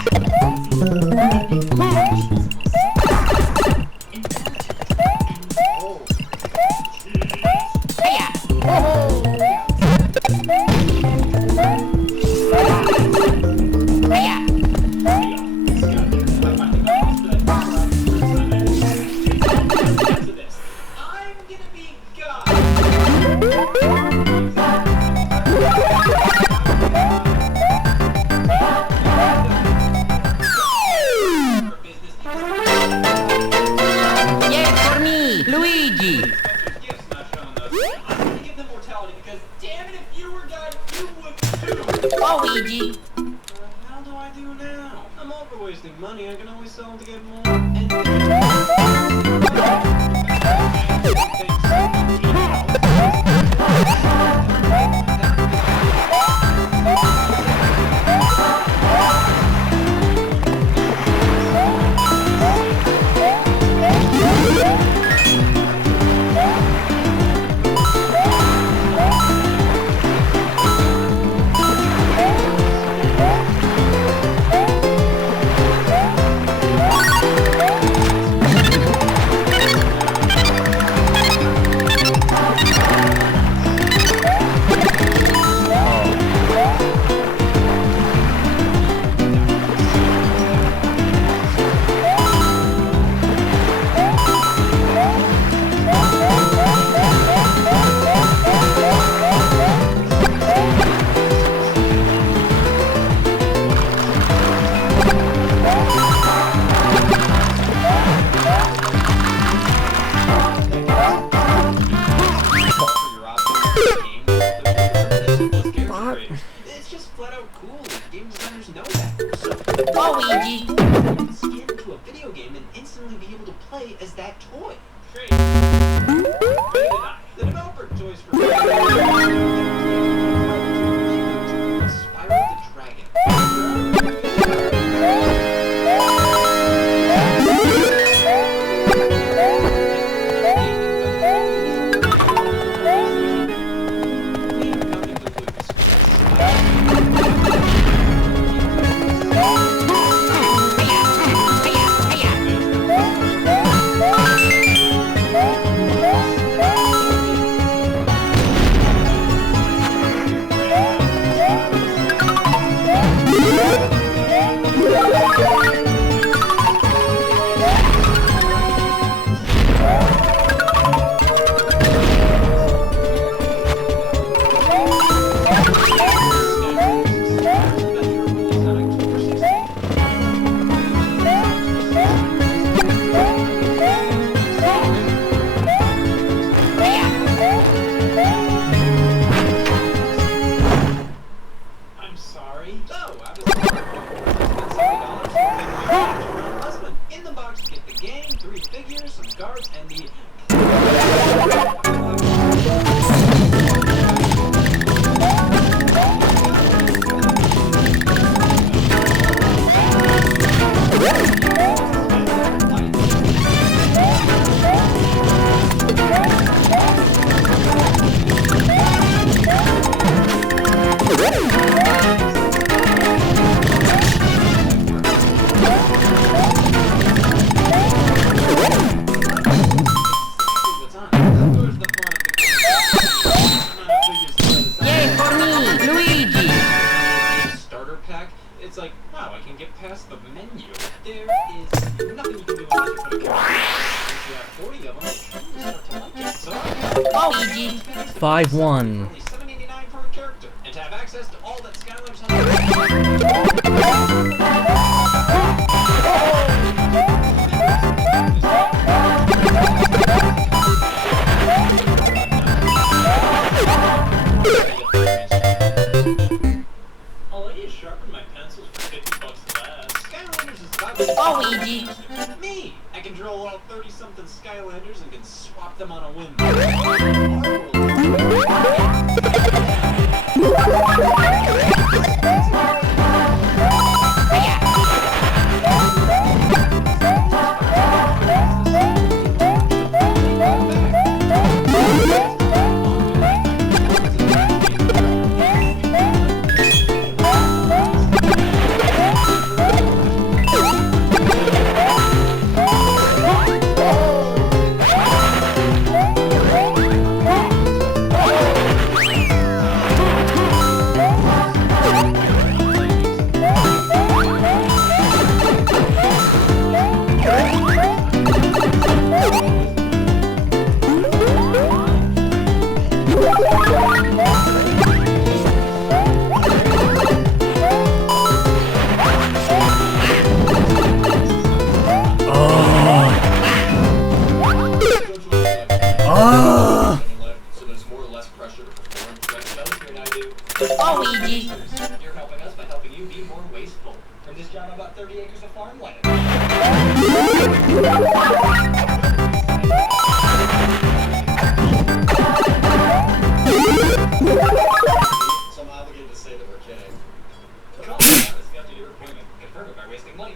Hiya. I'm gonna be God. Yeah, for me, Luigi. Gifts not shown us. I'm gonna give them mortality because damn it, if you were God, you would too. Luigi. How do I do now? I'm over wasting money. I can always sell them to get more. And Luigi. Skin into a video game and instantly be able to play as that toy. Great. The developer of Toys for Spyro the Dragon. I'm sorry. So, I was $70 in the box, get the game, 3 figures, some cards, and the what's on? Where's the front? Yay for me, Luigi. Starter pack. It's like, wow, I can get past the menu. There is nothing you can do unless you put a character. If you have 40 of them, you start to like it. So, Luigi. 5-1. only $7.89 per character, and to have access to all that Skylanders has. I'll let you sharpen my pencils for $50 less. Skylanders is Luigi. Me! I can drill out 30-something Skylanders and can swap them on a whim. So there's more or less pressure to perform. Luigi. You're helping us by helping you be more wasteful. From this job, about 30 acres of farmland. So I'm obligated to say that we're kidding. Come on, let's get to your appointment. Confirm it by wasting money.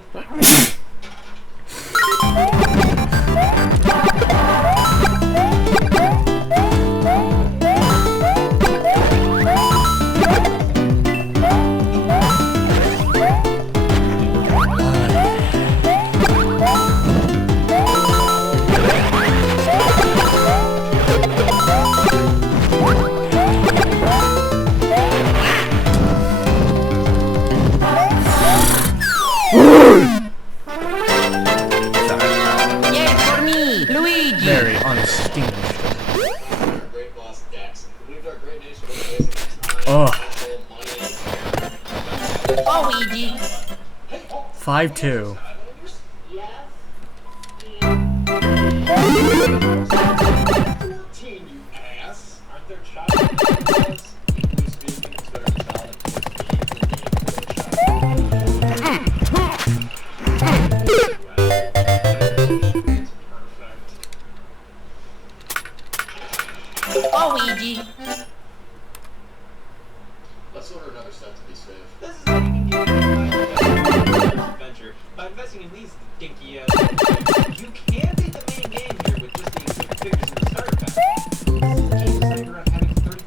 Yay for me, Luigi. Very undistinguished. Our great boss Dex. We believed our great nation was wasting time, Ugh. money. Luigi. 5-2. Yes. 14, you ass. Aren't there child laws? Equally speaking, it's better to child than to be a child. mean, these dinky you can beat the main game here with just the equipped figures in the starter pack. This is a game designed around having 30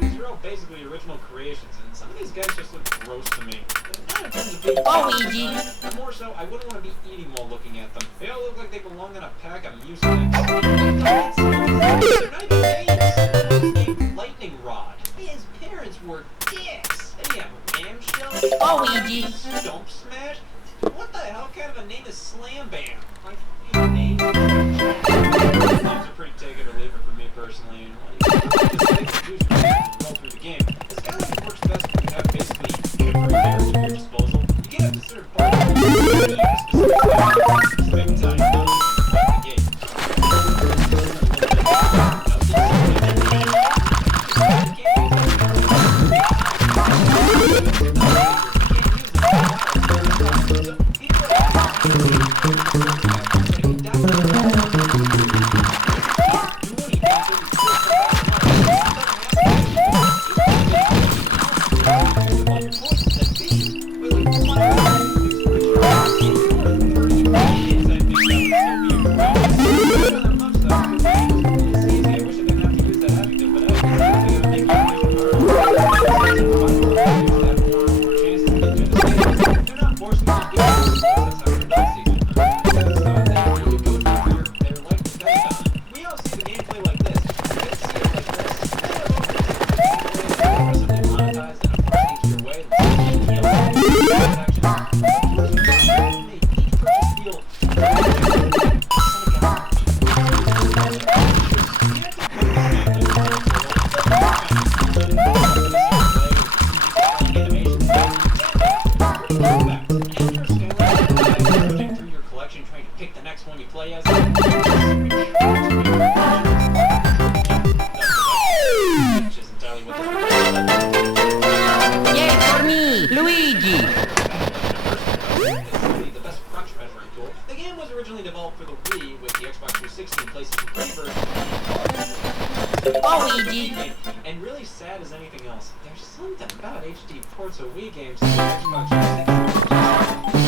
these are all basically original creations, and some of these guys just look gross to me. Not in terms of being Luigi. but more so, I wouldn't want to be eating while looking at them. They all look like they belong in a pack of mucinex. They're not even names. One's named Lightning Rod. His parents were dicks. Then you have Ramshell. Luigi. Stomp Smash. What the hell kind of a name is Slam Bam? Like, name. Names are pretty take it or leave it for me personally. And just pick and choose your name and roll through the game. The Skyline works best when you have basically every character at your disposal. You get up to certain parts of the game, specific time, like the game. Yay for me, Luigi. The best crunch measuring tool. The game was originally developed for the Wii with the Xbox 360 and PlayStation 3 version. Luigi. And really sad as anything else, there's something about HD ports of Wii games to the Xbox 360.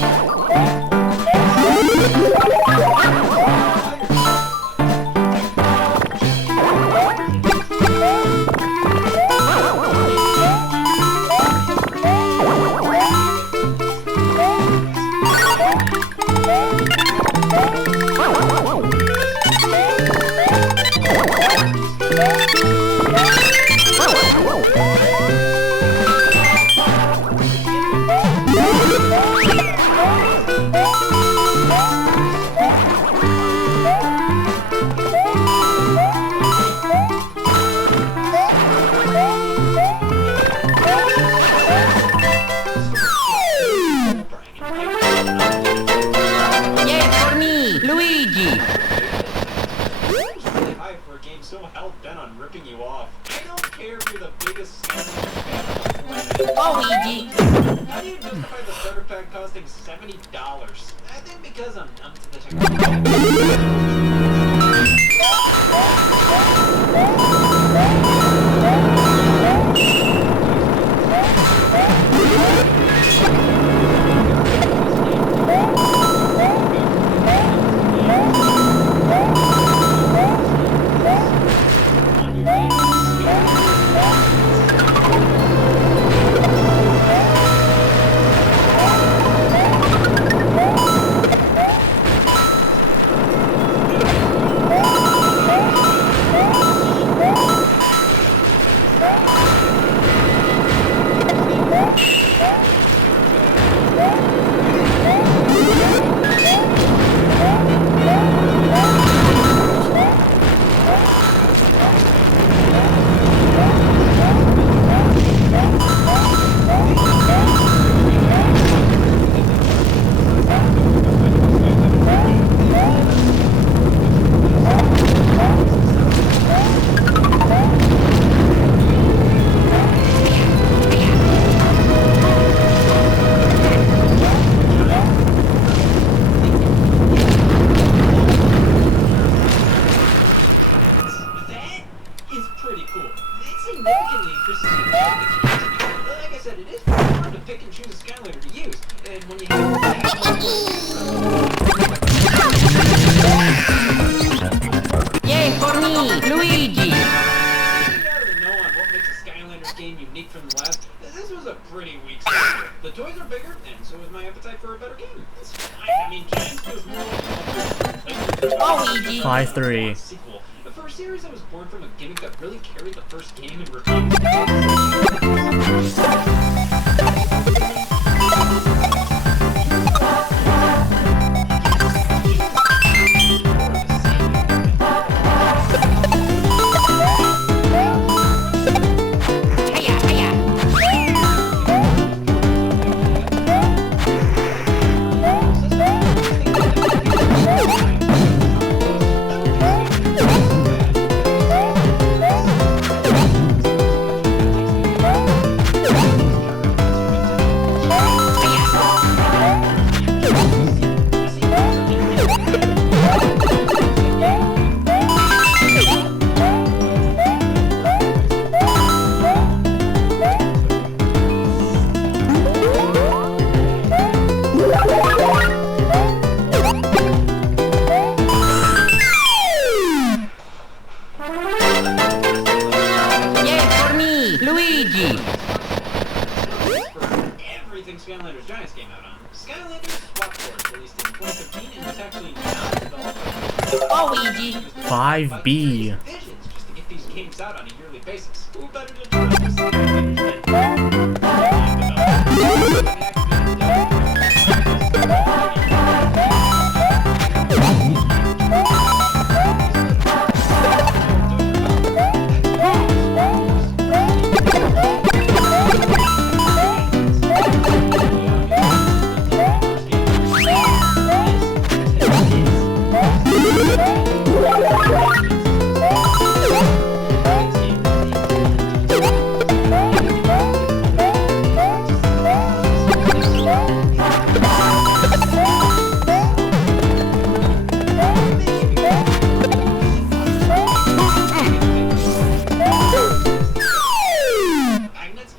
Yay for me, Luigi. It's really high for a game so hell-bent on ripping you off. I don't care if you're the biggest sandwich fan on the planet. Luigi. How do you justify the starter pack costing $70? I think because I'm numb to the Skylander to use. And when you have Yay for me, Luigi! to know on what makes a Skylanders game unique from the last, this was a pretty weak start. The toys are bigger, and so is my appetite for a better game. It's fine. I mean, Giants feels more like Luigi! 5-3. sequel. For a series that was born from a gimmick that really carried the first game and refused Hiya, hiya! Yay for me, Luigi! everything Skylanders Giants came out on. Skylanders Swap Force released in 2015 and it's actually not developed Luigi! 5B. visions just to get these games out on a yearly basis. Who better to direct the Skylanders magnets.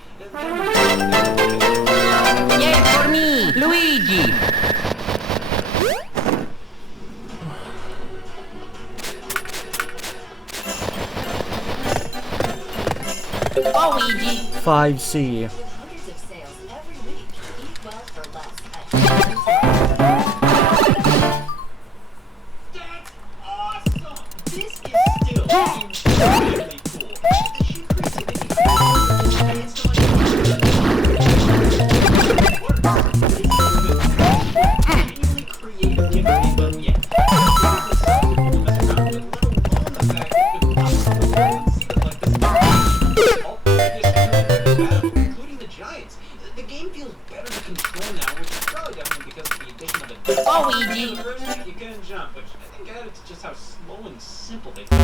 Yay for me, Luigi! Luigi! 5C. With hundreds of sales every week, eat well for less at That's awesome! This is still incredibly cool. The sheer creativity it's so genuinely creative gimmick, but yeah. Including the Giants. The game feels better to control now, which is probably definitely because of the addition of the Luigi! the version you can jump, which I think added to just how slow and simple they Come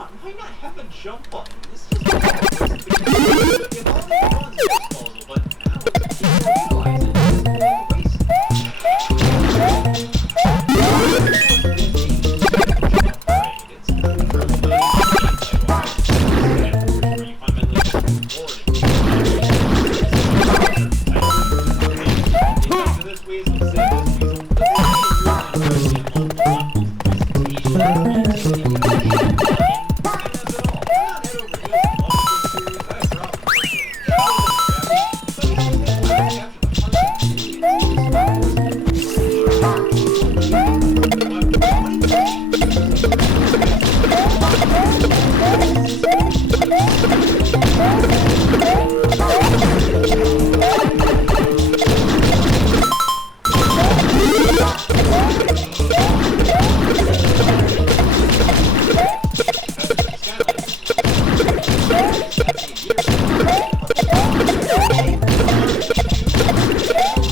on, why not have a jump button? This is just if all they want is disposal, but now it's utilize it. Waste.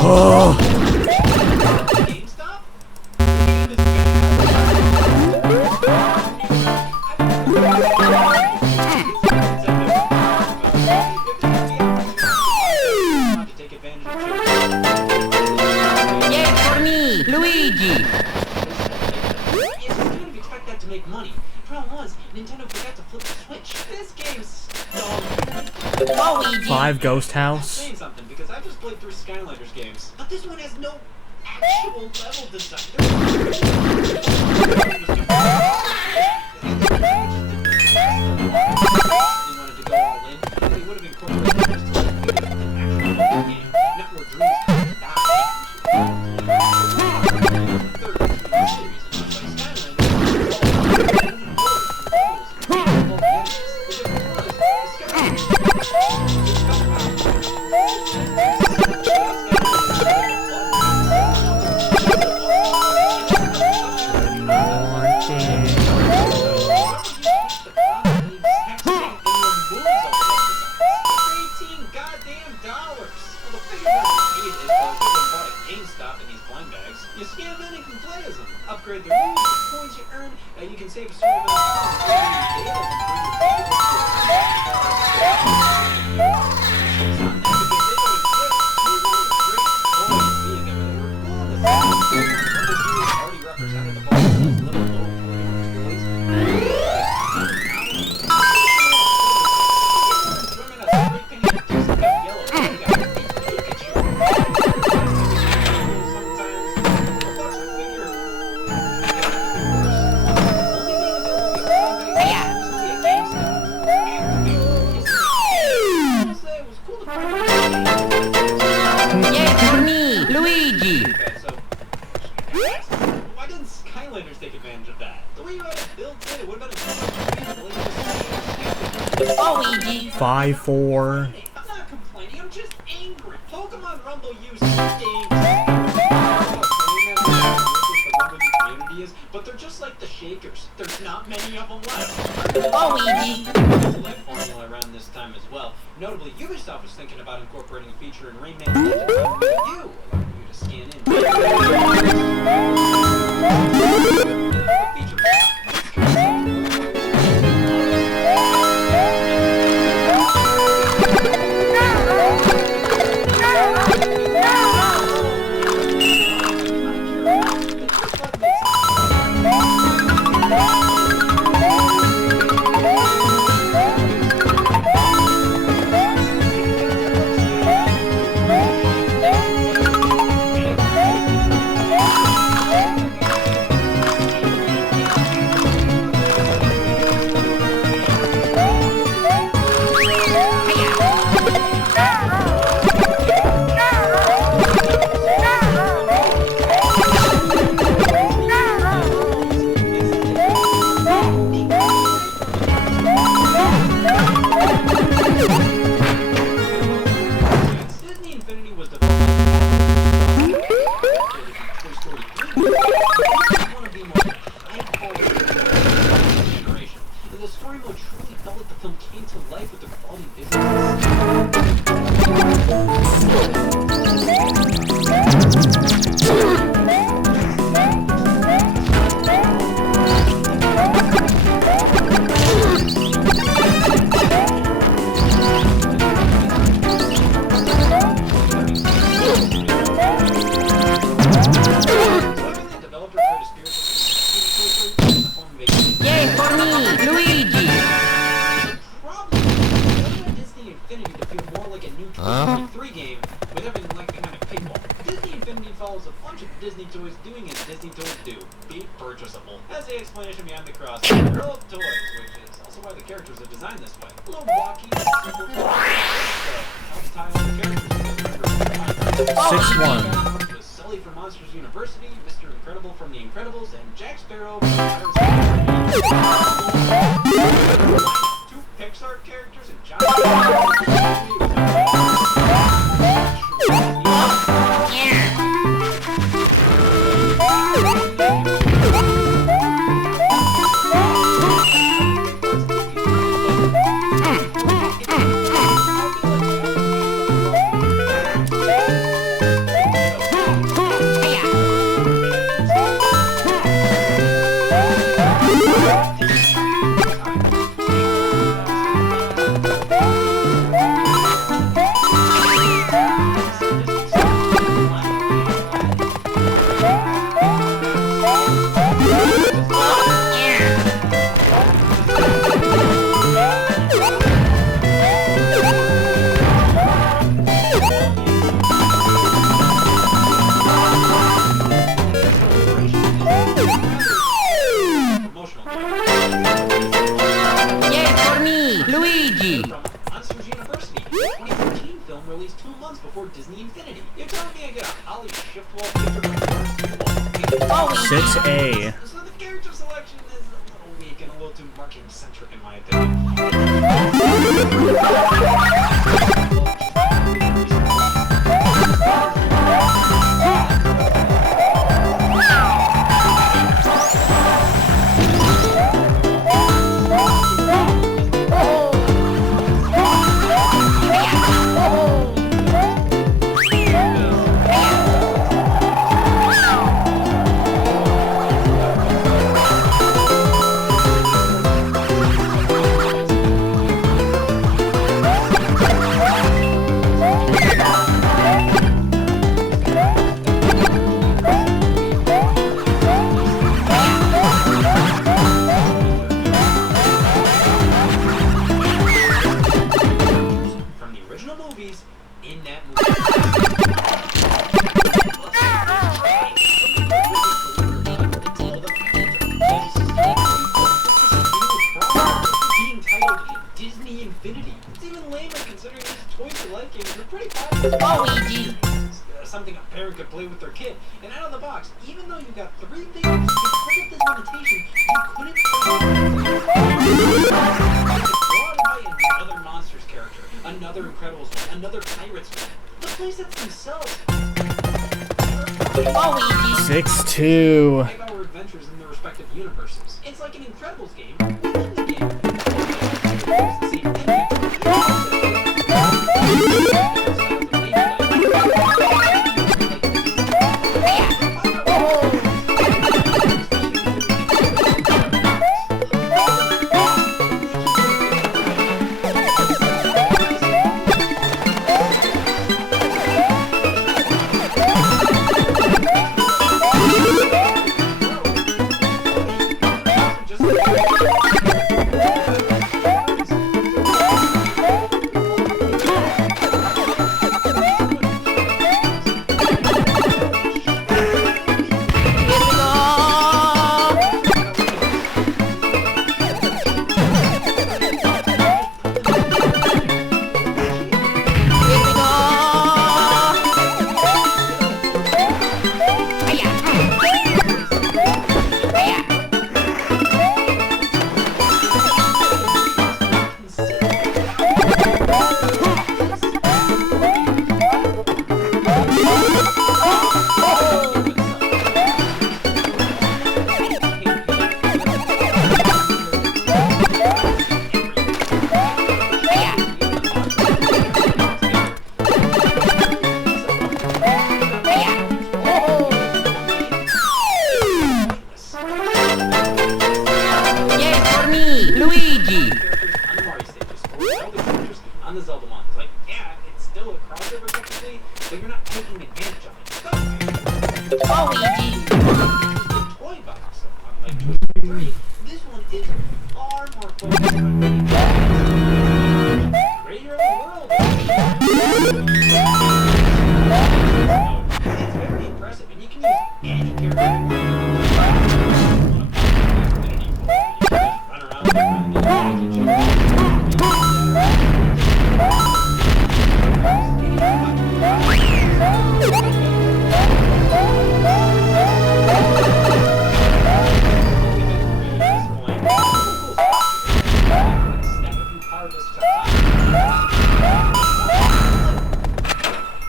Oh. GameStop? The game is bad. To take advantage of Yay for me, Luigi! Yes, you kind of expect that to make money. Problem was, Nintendo forgot to flip Luigi. 5 Ghost That's House. saying something because I just played through Skylanders games, but this one has no actual level design. They wanted to go all in. They would have incorporated this to like an actual game, not where dreams die. Third series, like You scan them and can play as them. Upgrade their moves, the coins you earn, you can save a certain amount of Yay for me, Luigi. Okay, so why didn't Skylanders take advantage of that? The way you had it built in, it would have been Luigi. 5-4. I'm not complaining, I'm just angry. Pokemon Rumble used games. Community is, but they're just like the Shakers. There's not many of them left. Luigi. Life formula around this time as well. Notably, Ubisoft was thinking about incorporating a feature in Rayman Legends on Wii U, allowing you to scan in. Disney Infinity was developed Toy Story 3. One of the most high-quality generation. And the story mode truly felt like the film came to life with the quality Yay for me, Luigi. Disney Infinity to feel more like a new Toy Story 3 game with everything like behind a paywall. Disney Infinity follows a bunch of Disney toys doing as Disney toys do, be purchasable. As the explanation behind the cross, Girl of Toys, which is also why the characters are designed this way. A little wacky, simple toys. Helps tie all the characters together. 6-1. Just Sully from Monsters University, Mr. Incredible from The Incredibles, and Jack Sparrow from Pirates of the Caribbean. Two Pixar characters and John. Luigi. From Monsters University, a 2013 film released 2 months before Disney Infinity. You're telling me I get a Holly shift wallpaper from First? 6A. So the character selection is a little weak and a little too marketing-centric in my opinion. From the original movies in that movie. Being titled Disney Infinity. It's even lamer considering these toy select games are pretty popular. Luigi. Something a parent could play with their kid. And out of the box, even though you got 3 things, because of this limitation, you couldn't play another Monsters character, another Incredibles one, another Pirates one. The playsets themselves. Luigi. 6-2. 5-hour adventures in their respective universes. It's like an Incredibles game within the game. See, Luigi. On the Zelda ones. Like, yeah, it's still a crossover technically, but you're not taking advantage of it. Luigi. The toy box, unlike Twister 3, this one is far more focused on create your own world. It's very impressive, and you can use any character. Run around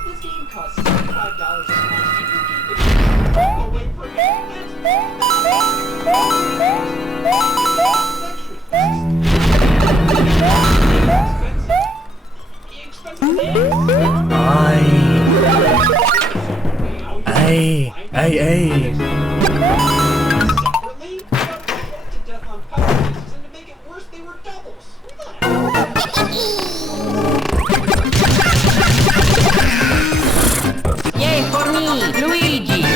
This game costs $75 a month. Go wait for Hey. Separately, got choked to death on power pieces, and to make it worse, they were doubles. Yay for me, Luigi. Got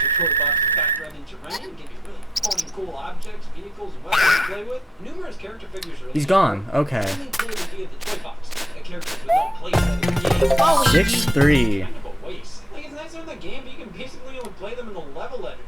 your toy box's background in terrain, give you really funny, cool objects, vehicles, and weapons to play with. Numerous character figures are He's gone. Okay. only playable via the toy box. The characters with no playset in the game. 6-3. Kind of a waste. Like, it's nice on the game, but you can basically only play them in the level editor.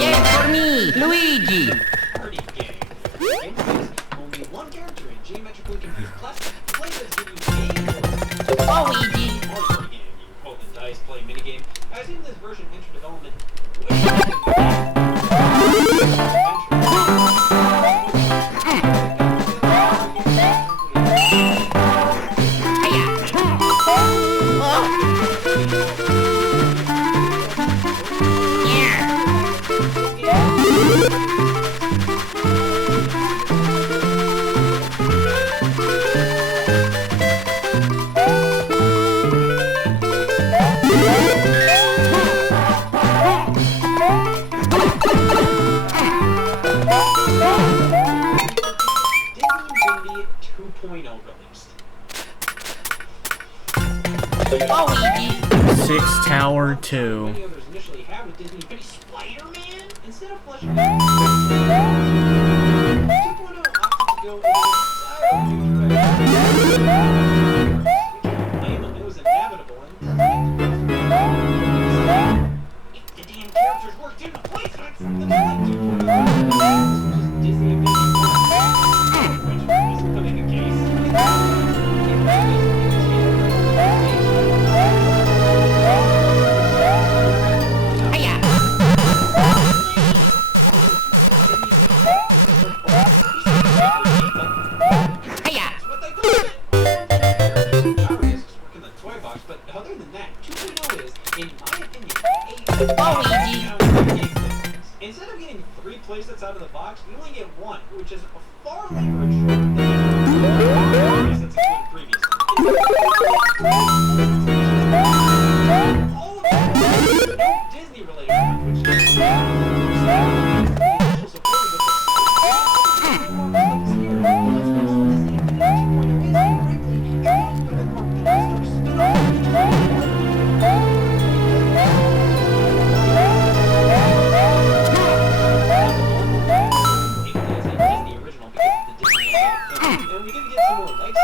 Yay for me, Luigi! Party game. Game plays only one character in geometrically confused plastic. Play this give you game Luigi! party game. You roll the dice, play minigame. I've seen this version enter development. Disney Infinity 2.0 released. Luigi! Six Tower 2. Many others initially had with Disney Infinity Spider-Man instead of fleshing 2.0 opted to go with an entirely new direction. It was inevitable if the damn characters worked into placements, then they're like 2.0. This was just Disney Infinity 1, which was really the case. Instead of getting 3 playsets out of the box, you only get 1, which is far leverage than the playsets included previously. All of them no Disney-related ones, which is the initial supporters of and we did get some more legs.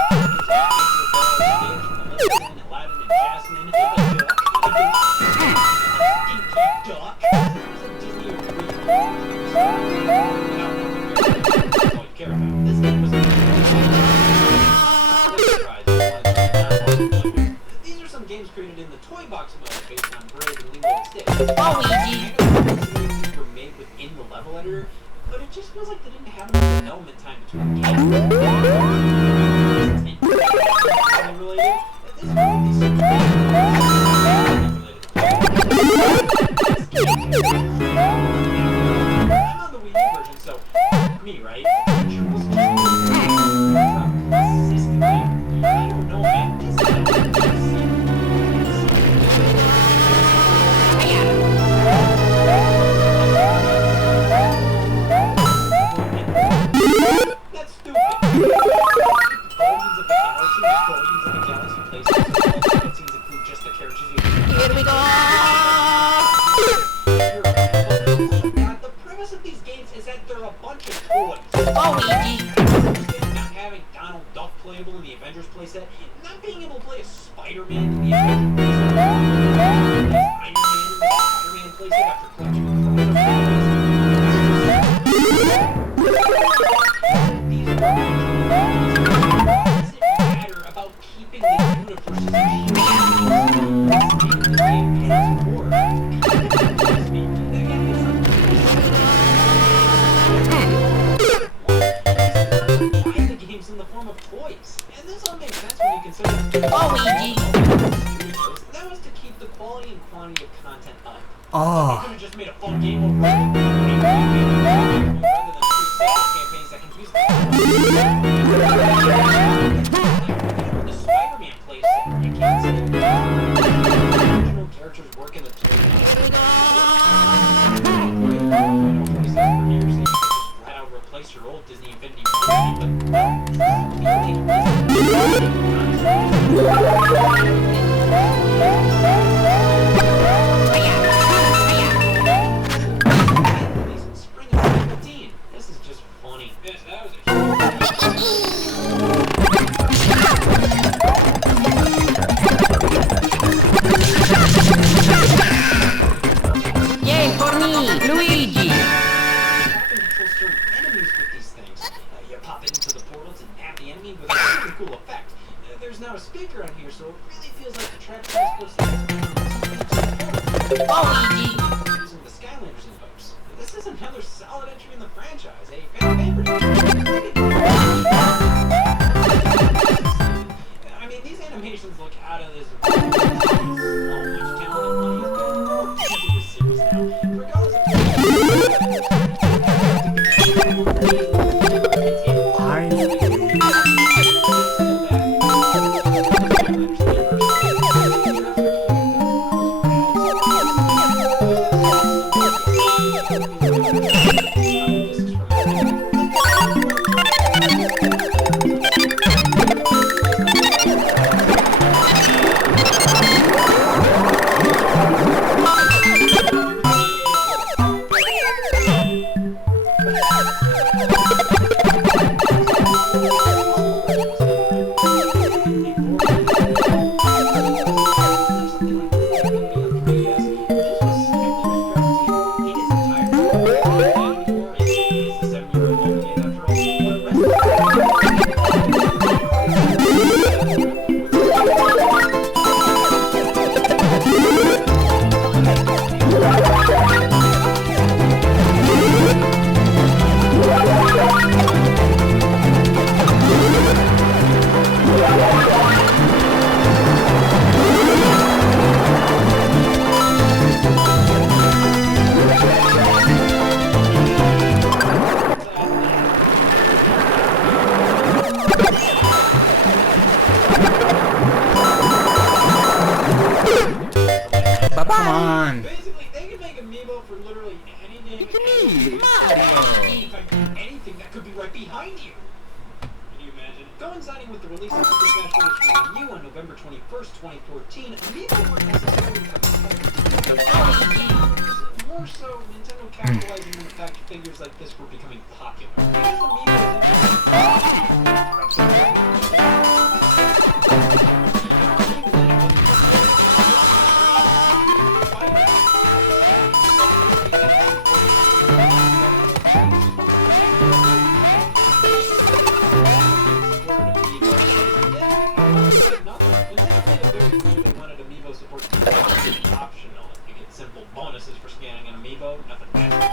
Aladdin and Jasmine. Duck. Disney This game was these are some games created in the Toy Box mode based on Braid and Lilo and Stitch. Luigi! These were made within the level editor, but it just feels like they didn't have enough development time between games. Related. This is I'm on the Wii U version, so me, right? Consistently, I don't know, man. That's stupid. Guardians of the Galaxy places, all the cutscenes include just the characters you Here we go! God, the premise of these games is that they're a bunch of toys. Luigi! Not having Donald Duck playable in the Avengers playset, not being able to play as Spider-Man in the Avengers playset, as Iron Man in the Spider-Man playset after collecting these doesn't matter about keeping the universes buy the games in the form of toys. And this all makes sense when you consider Luigi! that was to keep the quality and quantity of content up. They Oh, could have just made a fun game over rather than 3 sales campaigns that confuse the Spider-Man playset, you can't say original characters work in the toy. Spring of 2015. This is just funny. Yes, that was Yay for me, Luigi! You can control certain enemies with these things. You pop into the portals and tap the enemy with a really cool effect. There's now a speaker on here, so it really feels like the track is supposed to Luigi! using the Skylanders invokes. This is another solid entry in the franchise. A fan favorite. I mean, these animations look out of this world. How much talent and money has been into this series now. Regardless Come on. basically, they can make Amiibo for literally anything. Anything that could be right behind you. Can you imagine? Coinciding with the release of Super Smash Bros. for Wii U on November 21st, 2014, Amiibo weren't necessarily more so Nintendo capitalizing on the fact figures like this were becoming popular. Because optional. You get simple bonuses for scanning an Amiibo, nothing magic.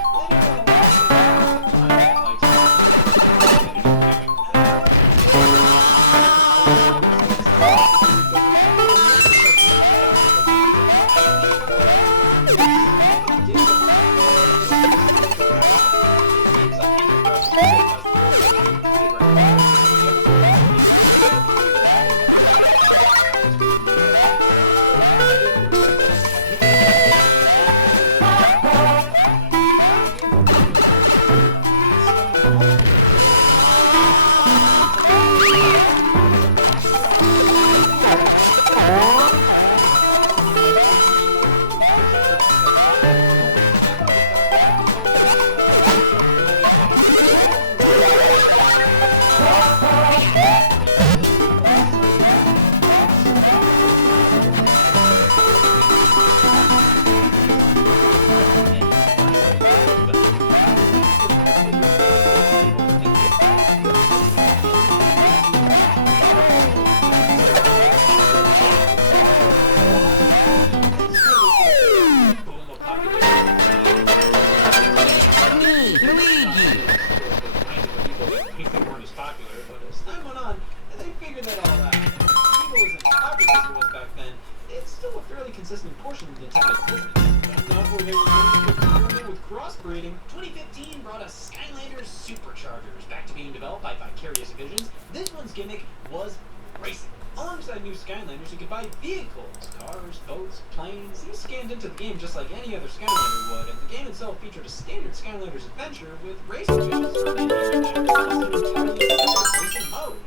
consistent portion of Nintendo's business. Enough where they were going to experiment with crossbreeding. 2015 brought us Skylanders Superchargers, back to being developed by Vicarious Visions. This one's gimmick was racing. Alongside alongside new Skylanders, you could buy vehicles, cars, boats, planes. These scanned into the game just like any other Skylander would, and the game itself featured a standard Skylanders adventure with racing missions thrown in here and there, and also an entirely separate racing mode.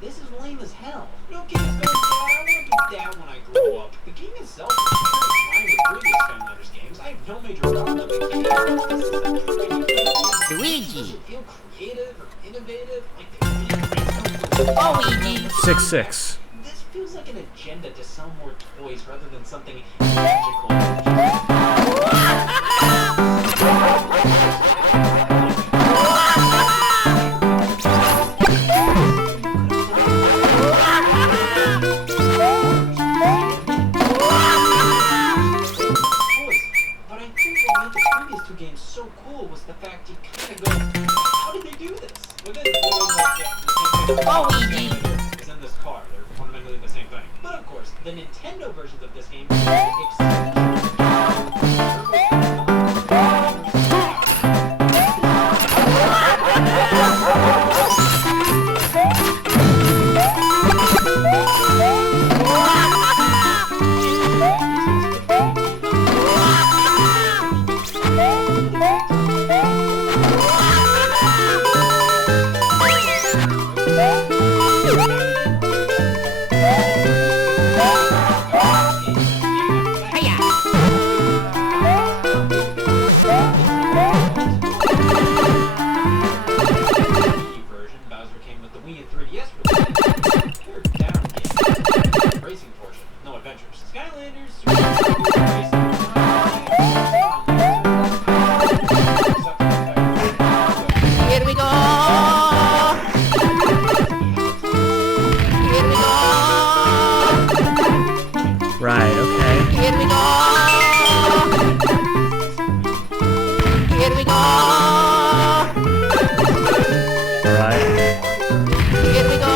This is lame as hell. No kids going, Dad, I want to be Dad when I grow up. The game itself is very in line with previous Skylanders games. I have no major problem with the game. This is a pretty good game. Luigi. Does it feel creative or innovative? Like they really brainstormed Luigi. 6-6. This feels like an agenda to sell more toys rather than something magical. But I think what made the previous two games so cool was the fact you kind of go, how did they do this? Within literally like the same thing is in this car. They're fundamentally the same thing. But of course, the Nintendo versions of this game version, Bowser came with the Wii and 3DS release. Pared down games. Racing portion, no adventures. Skylanders, Super Mario Racing. Here we go. Here we go. Right, okay. Here we go. Here we go. Alright. Here we go.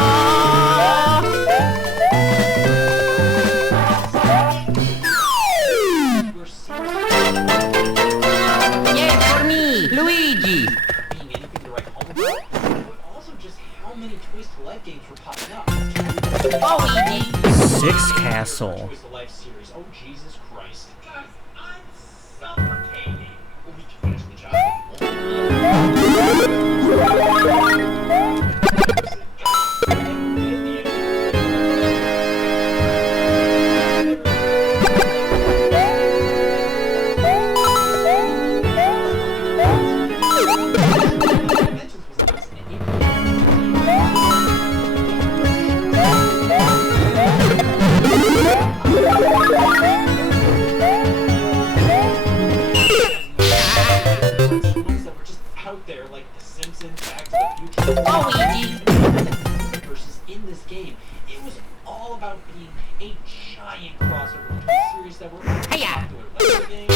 We're seeing Yay for me, Luigi. being anything to write home about, but also just how many Toys to Life games were popping up. Luigi. Six Castle. Toys to Life series. Oh, Jesus Christ. Guys, I'm suffocating. Well, we can finish the job if you ones that were just out there, like The Simpsons, Back to the Future. Luigi. Universes in this game. It was all about being a giant crossover between series that were Hiya. popular, Lego games,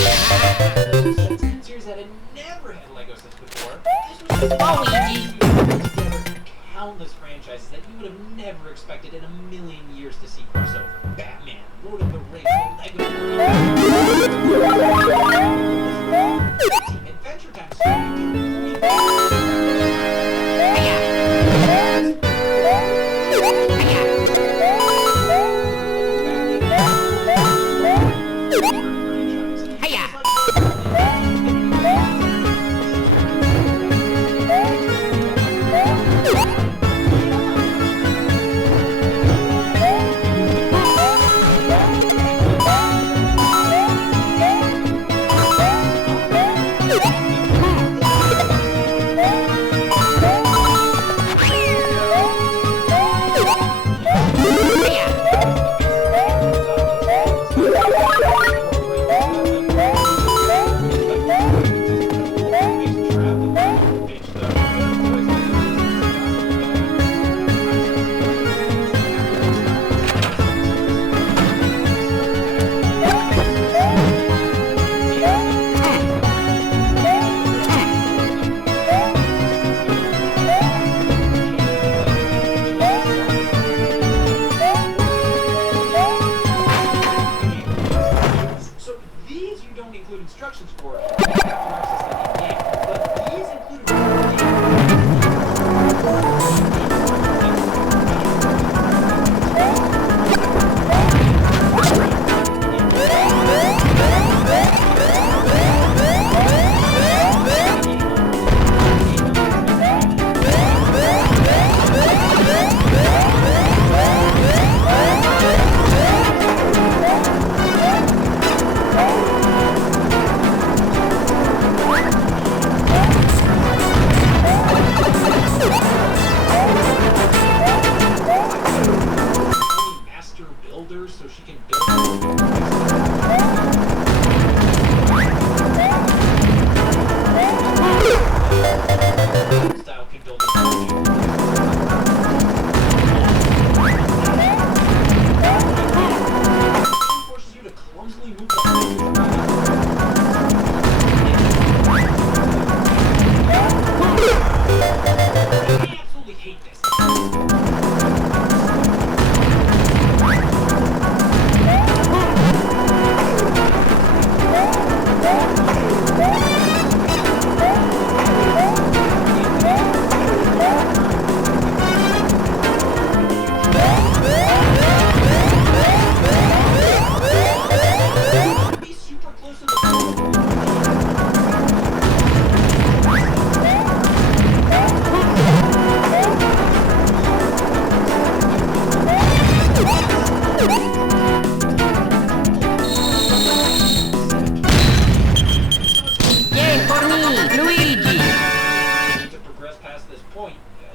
series that had never had Lego sets before. This was just Luigi. together countless franchises that you would have never expected in a million years to see crossover. Batman, Lord of the Rings, Lego Adventure Time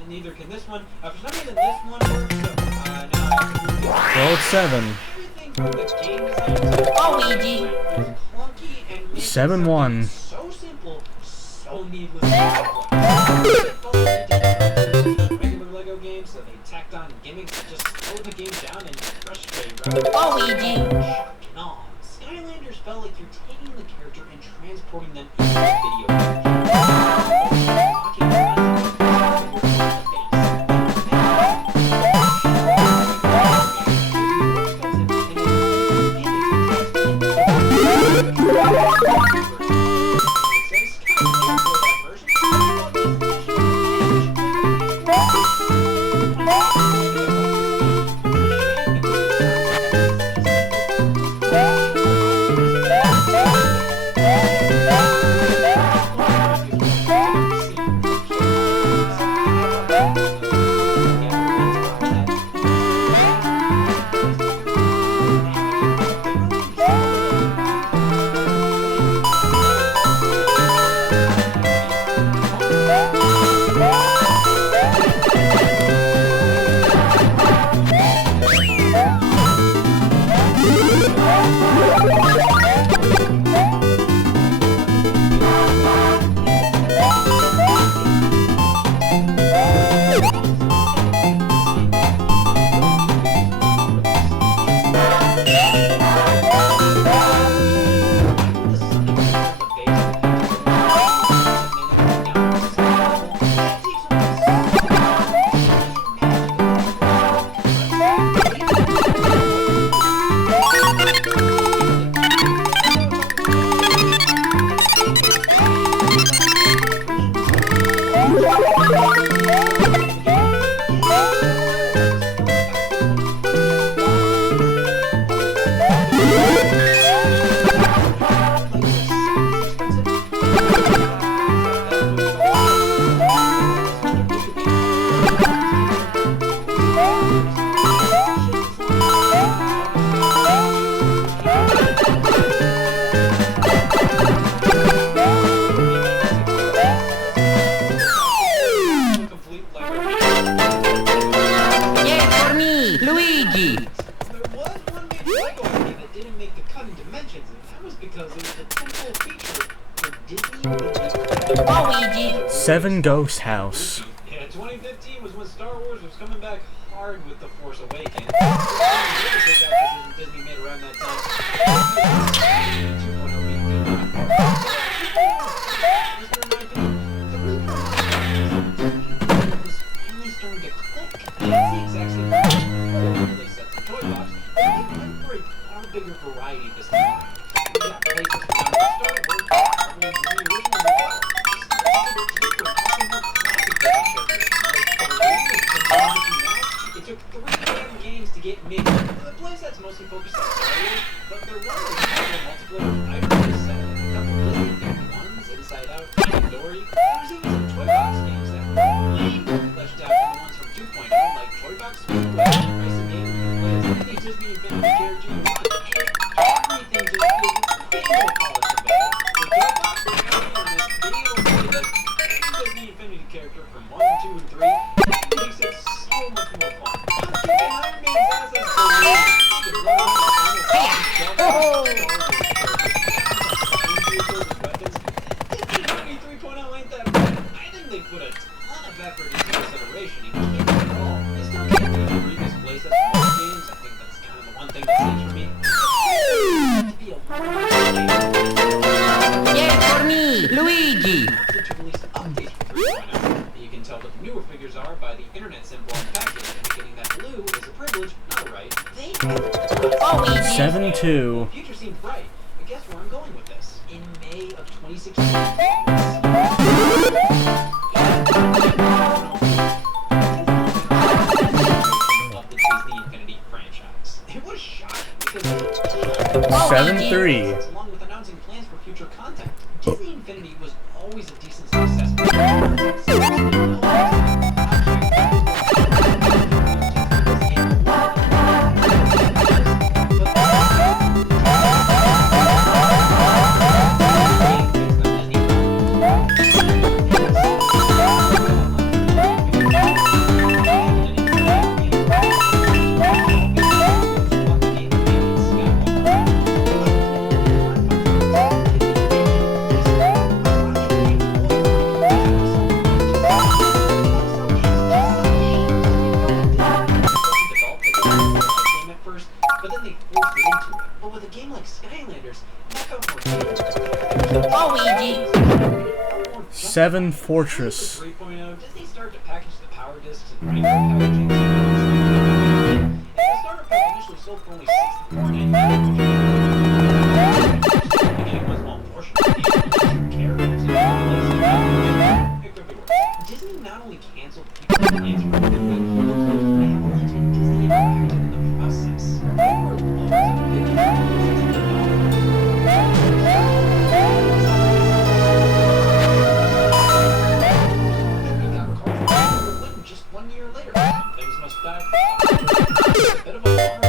neither can this one. For some reason, this one works. So, now I have to move this. Well, it's 7. Everything from the game design to Luigi. clunky and makes 7-1. so simple, so needlessly complex. Regular Lego games, so they tacked on gimmicks that just slow the game down and frustrate rather than Luigi. shock and awe. Skylanders felt like you're taking the character and transporting them into the video game. Watching the content of Luigi. There was one major Lego IP that didn't make the cut in Dimensions, and that was because it was a temple feature for Disney. Luigi. 7 Ghost House. Yeah, 2015 was when Star Wars was coming back hard with The Force Awakens. Disney made around that finally starting to click. That's the exact same they set the toy box. They went for a far bigger variety this time around. We got places around the Star Wars, the original as well. It took 3 damn games to get made. The playset's mostly focused on Star Wars, but there were a couple of multiplayer items set, a couple of Disney-themed ones, Inside Out, Finding Dory. There was even some Toy Box games that were way more fleshed out than the ones from 2.0, like Toy Box Speedway, racing game where you play as any Disney Infinity character you want. Everything just feels way more polished and better. The Toy Box was coming on this video and played as any Disney Infinity character from 1, 2, and 3. That makes it so much more fun. I'm kicking Iron Man's ass as the lead. You can run around and jump Star Wars weapons. Infinity 3.0 ain't that bad. I think they put a ton of effort into this iteration and can't at all. They still can't do the previous playsets of most games. I think that's kind of the one thing that saves for me. To be a Yay for me, Luigi. to release updates for 3.0. You can tell what the newer figures are by the internet symbol on the package, indicating that blue is a privilege, not a right. They Luigi. 7-2. The future seems bright, but guess where I'm going with this? In May of 2016. Of the Disney Infinity franchise. It was shocking because 7-3. along with announcing plans for future content, Disney Infinity was always a decent success. 7 Fortress. 3.0, Disney started to package the power discs in micro packaging. If the starter pack initially sold for only $64.99, getting one small portion of the characters in it could be worse. Disney not only canceled people's plans for the movie, but closed Avalanche and Disney Interactive in the process. There were loads of big just 1 year later. Things must die. A bit of a bummer.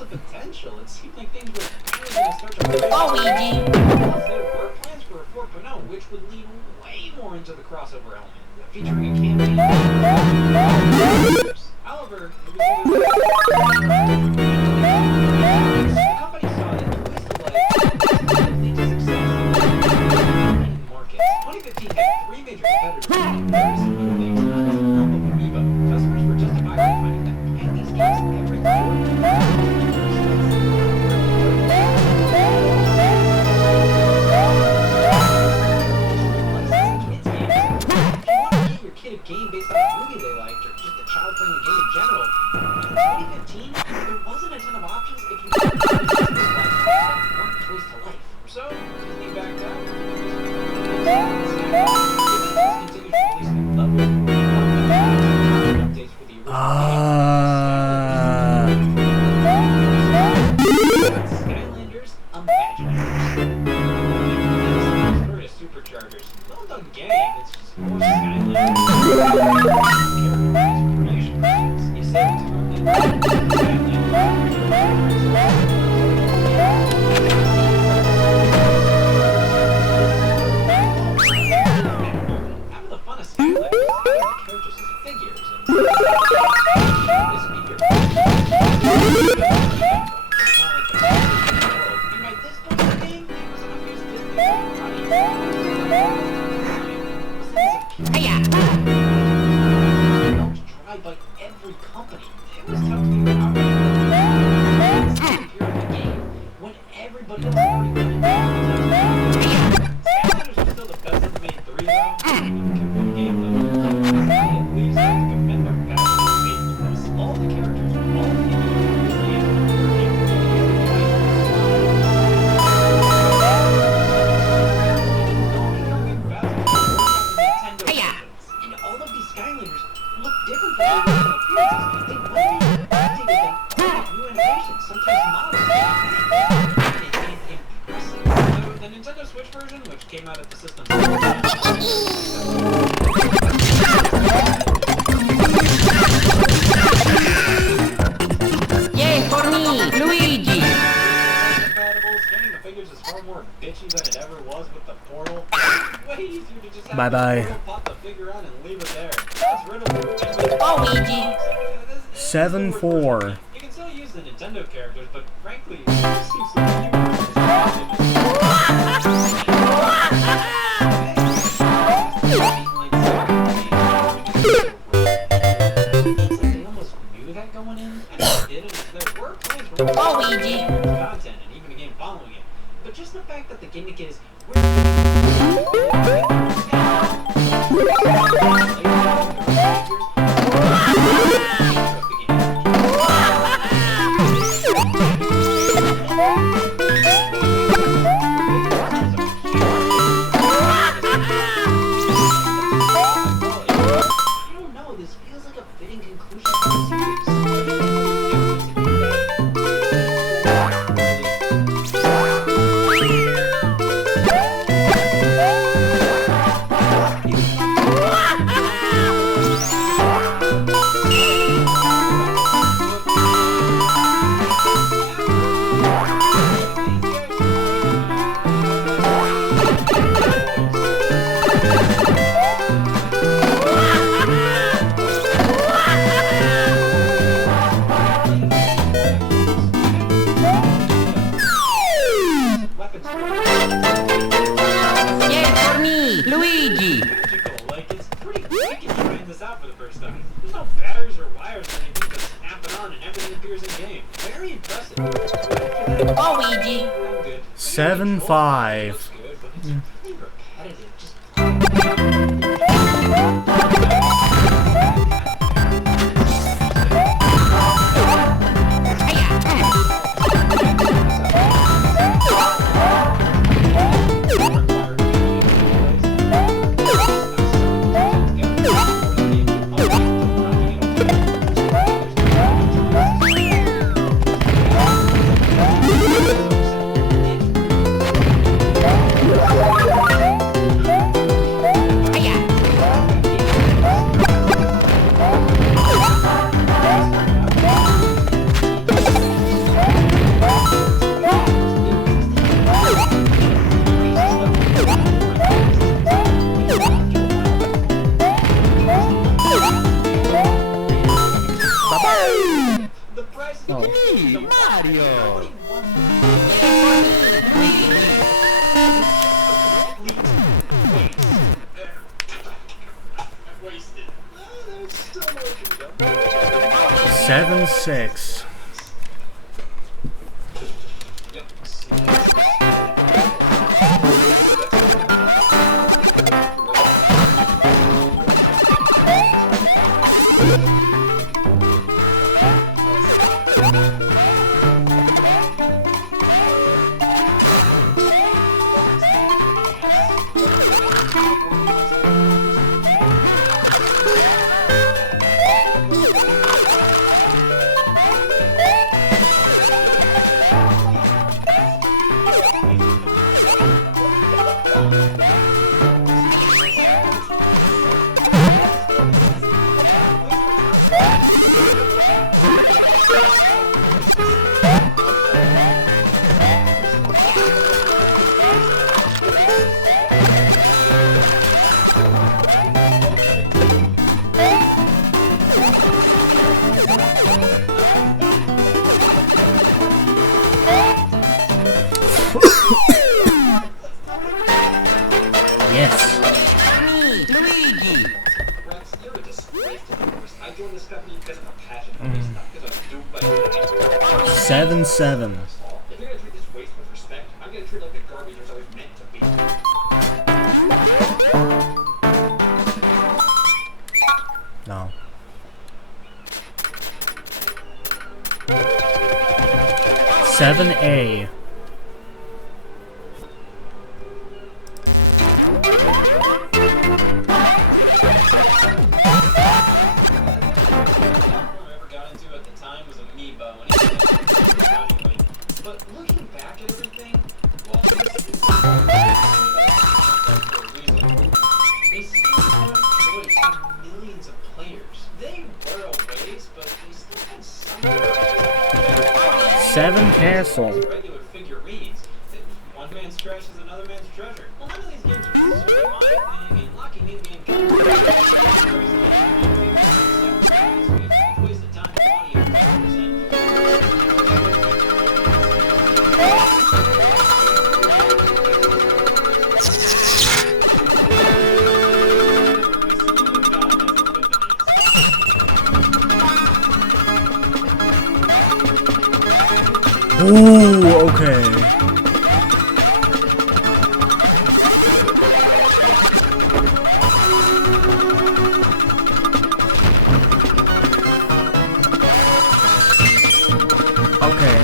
The potential. It seemed like things were really going to start to Luigi. Plus, there were plans for a 4.0, which would lead way more into the crossover element, featuring a campaign. However, it was either the company saw that the Twist of Life would lead to success in the market. 2015 had 3 major competitors in comparison with things like Amiibo. Customers were justified by finding that buying these games every year. Your kid a game based on a movie they liked, or just a child-friendly game in general. In 2015, there wasn't a ton of options if you wanted to play games that weren't Toys to Life. So, Disney backed out. Disney continued to release level 4 updates for the original Skylanders Imaginators. Story of Superchargers. Well done game, it's just more Skylanders. Creation projects. You save time and having the fun of Skylanders, the characters as figures and this figure. This point in the game, it was an obvious Disney Hiya. tried by every company. It was tough to be outright appear in the game when everybody else already played it. Skylanders was still the best of the main 3 though. Game though. I at least like to commend their passion and faithfulness. All the characters, all the and all of these Skylanders look different from their original appearances. They went in and updated them with new animations, sometimes models. Impressive. The Nintendo Switch version, which came out at the system. Yay for me, Luigi. Scanning the figures is far more bitchy than it ever was with the portal. Way easier to just have Bye-bye. the portal pop the figure on and leave it there. That's riddled with Luigi. 7-4. You can still use the Nintendo characters, but frankly, it just seems so cute. It's like they almost knew that going in, and they did it. There were plans for Luigi. content and even a game following it. But just the fact that the gimmick is I don't know, this feels like a fitting conclusion to the Yay for me, Luigi. magical. Like, it's pretty wicked trying this out for the first time. There's no batters or wires or anything to snap it on and everything appears in game. Very impressive. Luigi. I'm good. 7-5. Looks good, but it's really repetitive. Just The price Oh. Me, Mario. wasted. There's still more to go. 7-6. Yep. Yes. Me, Luigi. Rex, you're a disgrace to the force. I joined this company because of a passion for this stuff, because I'm duped by 7-7. If you're gonna treat this waste with respect, I'm gonna treat it like the garbage it's always meant to be. No. 7A. Whoever got into at the time was Amiibo, and he anyway. But looking back at everything, well, for a reason. They still have joy to millions of players. They were a waste, but they still had some 7 Castle. regular figurines. One man's trash is another man's treasure. Well, none of these games are necessarily my thing, and locking in-game waste of time and money and Ooh, okay. Okay.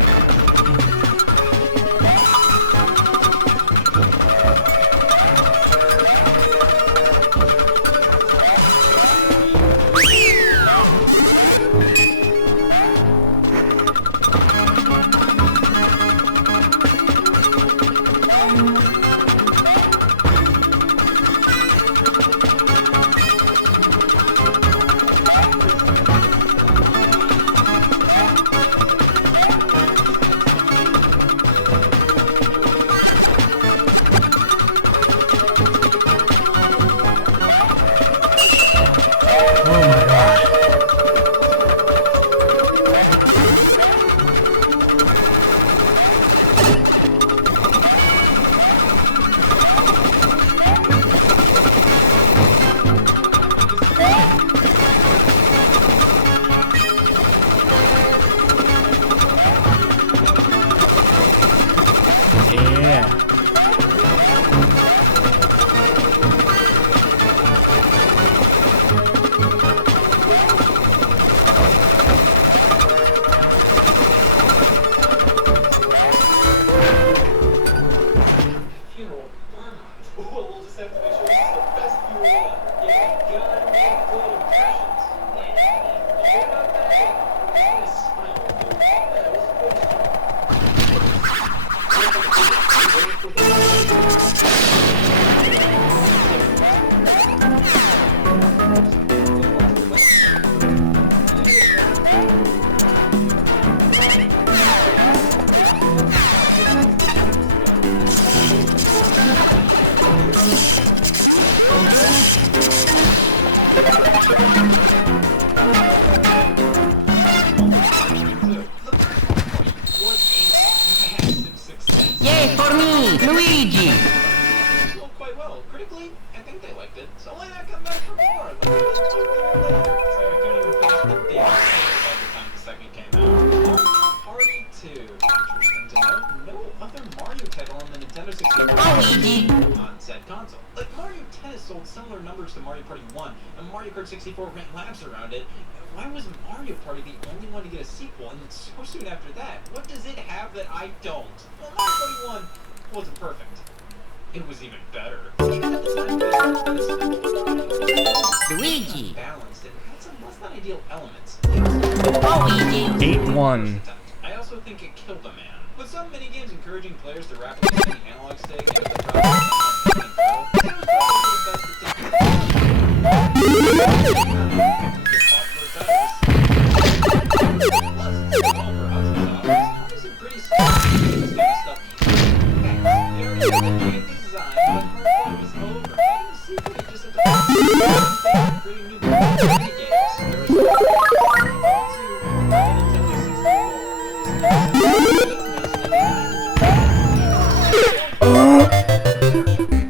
come back for more. Let's get into it later. So I couldn't even finish the damn game by the time the second came out. Mario Party 2. Interesting to note, no other Mario title on the Nintendo 64 on said console. Like, Mario Tennis sold similar numbers to Mario Party 1, and Mario Kart 64 ran laps around it. Why was Mario Party the only one to get a sequel, and so soon after that? What does it have that I don't? Well, Mario Party 1 wasn't perfect. It was even better. Even at the time, Luigi. balanced and had some less than ideal elements. Luigi. 8-1. I also think it killed a man. With some minigames encouraging players to rapidly spin the analog stick and the drop, it was probably the best to take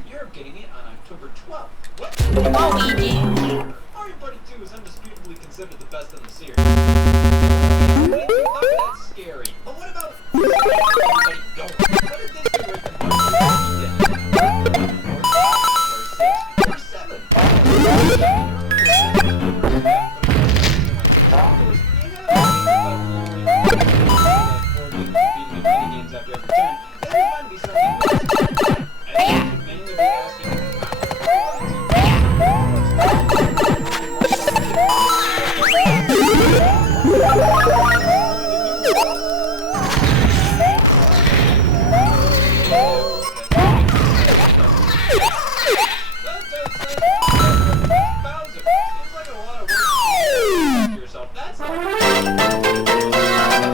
You're getting it on October 12th. What? Luigi. Mario Party 2 is undisputably considered the best in the series. That's scary. But what about everybody going? What did this do with the Mario Party 2? Or 6 or 7?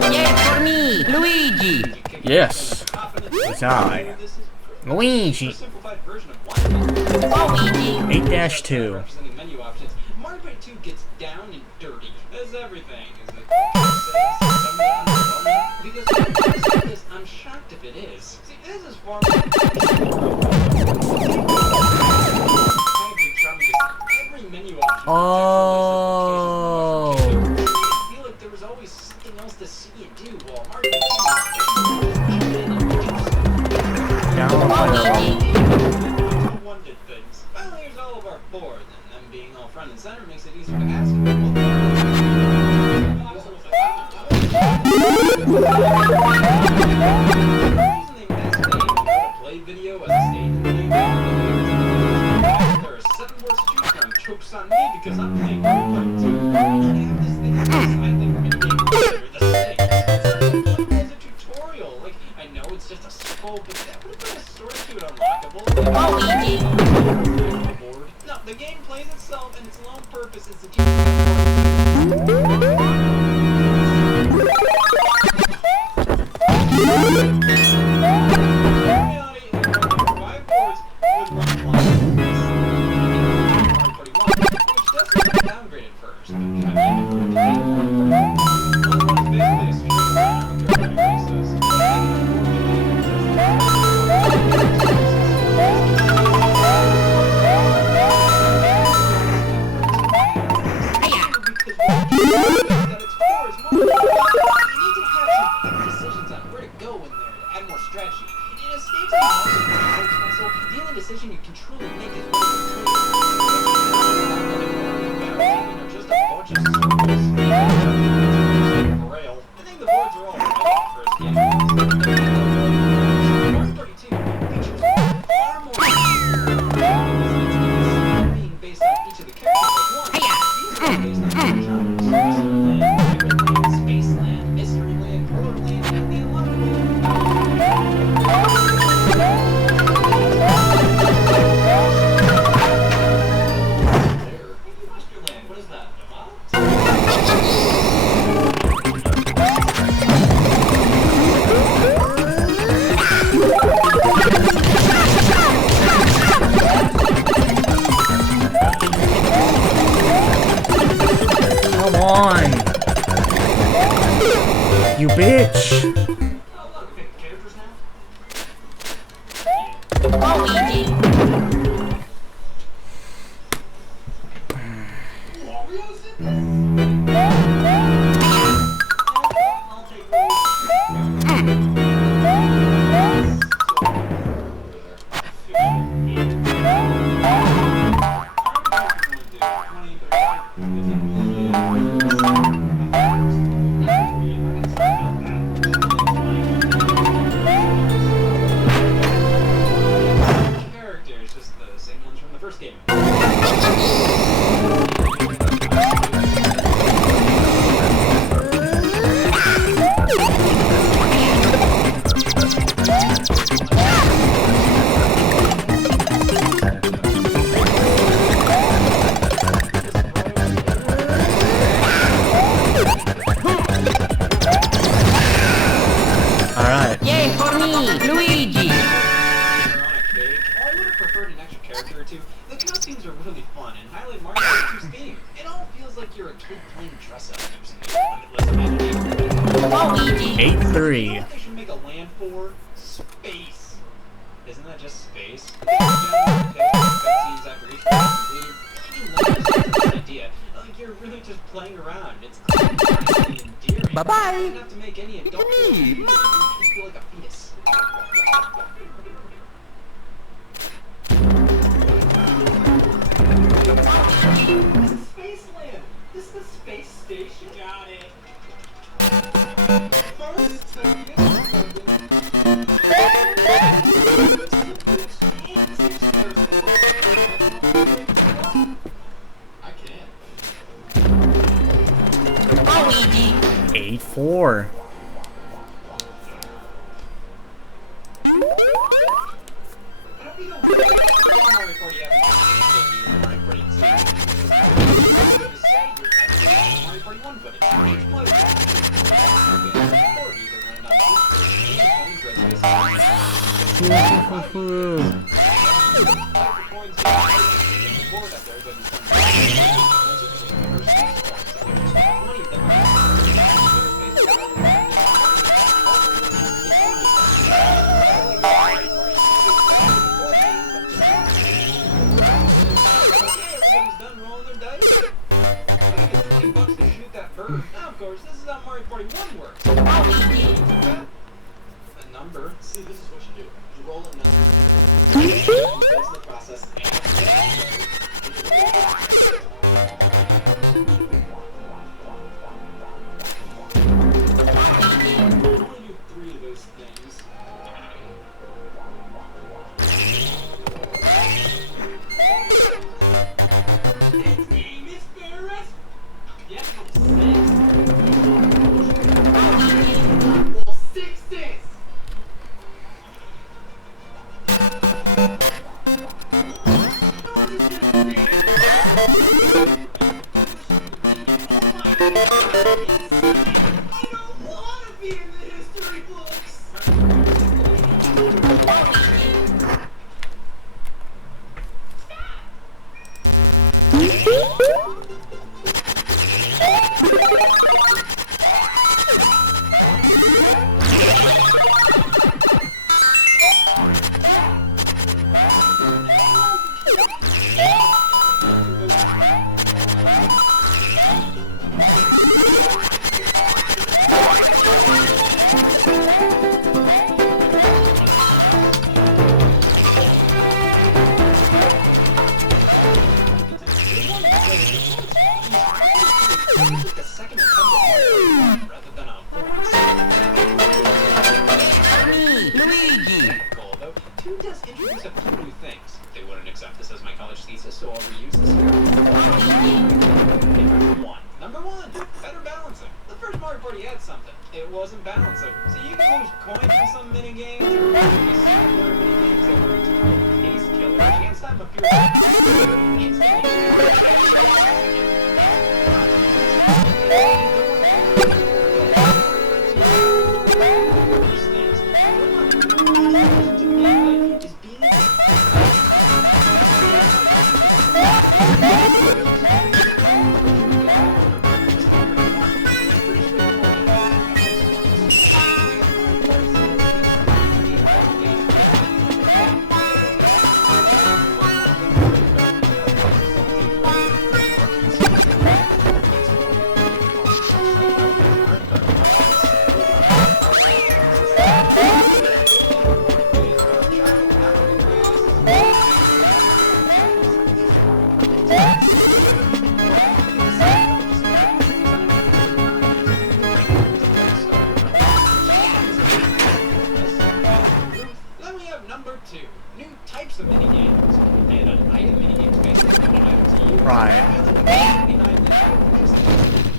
Yes, for me. Luigi. Yes. It's I. Luigi. Luigi. 8-2. Representing menu options, Mario Party 2 gets down and dirty. As everything is because I'm shocked if it is. See, this is far more every menu option. Oh. I feel like there was always something else to see and do while Mario one did things. Finally, here's all of our board, and them being all front and center makes it easier to ask people. Play video as a stage video. There are 7 words to choose from. Joke's on me because I'm playing Mario Party 2. I have this thing I think minigame consider the same. It's a tutorial. Like, I know it's just a scroll, but that would have been a sort of to it unlockable. Luigi. Board. No, the game plays itself, and its lone purpose is to keep the decision you can truly make is just a bunch of circles. Braille. I think the boards are all right for a game. Mario Party 2 features far more being based on each of the characters. These are based on genres. Spaceland, Mysteryland, Colorland, and the Unlockable. What is that? Come on. You bitch. Oh, look, we pick characters now? Luigi. Oreos in this? I'll characters, just the same ones from the first game. Alright. Yay for me, Luigi! I would have preferred an extra character or two. The cutscenes are really fun and highlight Mario 2's theme. It all feels like you're a kid playing dress-up using limitless imagination. Luigi! 8-3. You know what they should make a land for? Space. Isn't that just space? Cutscenes after each one completed. Idea. Like you're really just playing around. It's really endearing. Bye-bye. You don't have to make any adult decisions. You just feel like a fetus. This is Spaceland. This is the space station. Got it. First, I can't. Luigi! 8-4. Everybody's done rolling their dice. $20 to shoot that bird. Now, of course, this is how Mario Party 1 works. A number. See, this is what you do. You roll a number. That's the process. Only do 3 of those things. His name is Ferris. Yeah, 6. Well, 6 days. I don't want to be in the history books. The second attempt rather than a Me, Luigi! goal, though 2 does introduce a few new things. They wouldn't accept this as my college thesis, so I'll reuse this here. Number one, better balancing. The first Mario Party had something. It wasn't balancing. So you can lose coins in some minigames, or similar minigames that were total pace killers against time of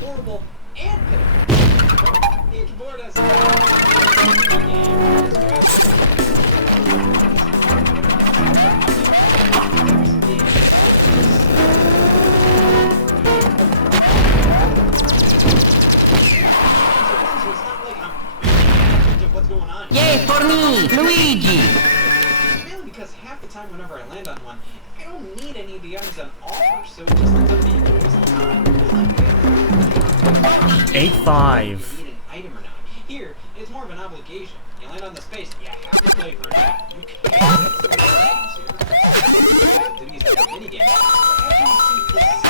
horrible and pitiful. Each board has what's going on. Yay for me, Luigi! Mainly because half the time whenever I land on one, I don't need any of the items on offer, so it just ends up being a waste of time. 8-5. Need an item or not. Here, it's more of an obligation. You land on the space, you have to play for that. You can't get some other items here. Do these other minigames. After you see this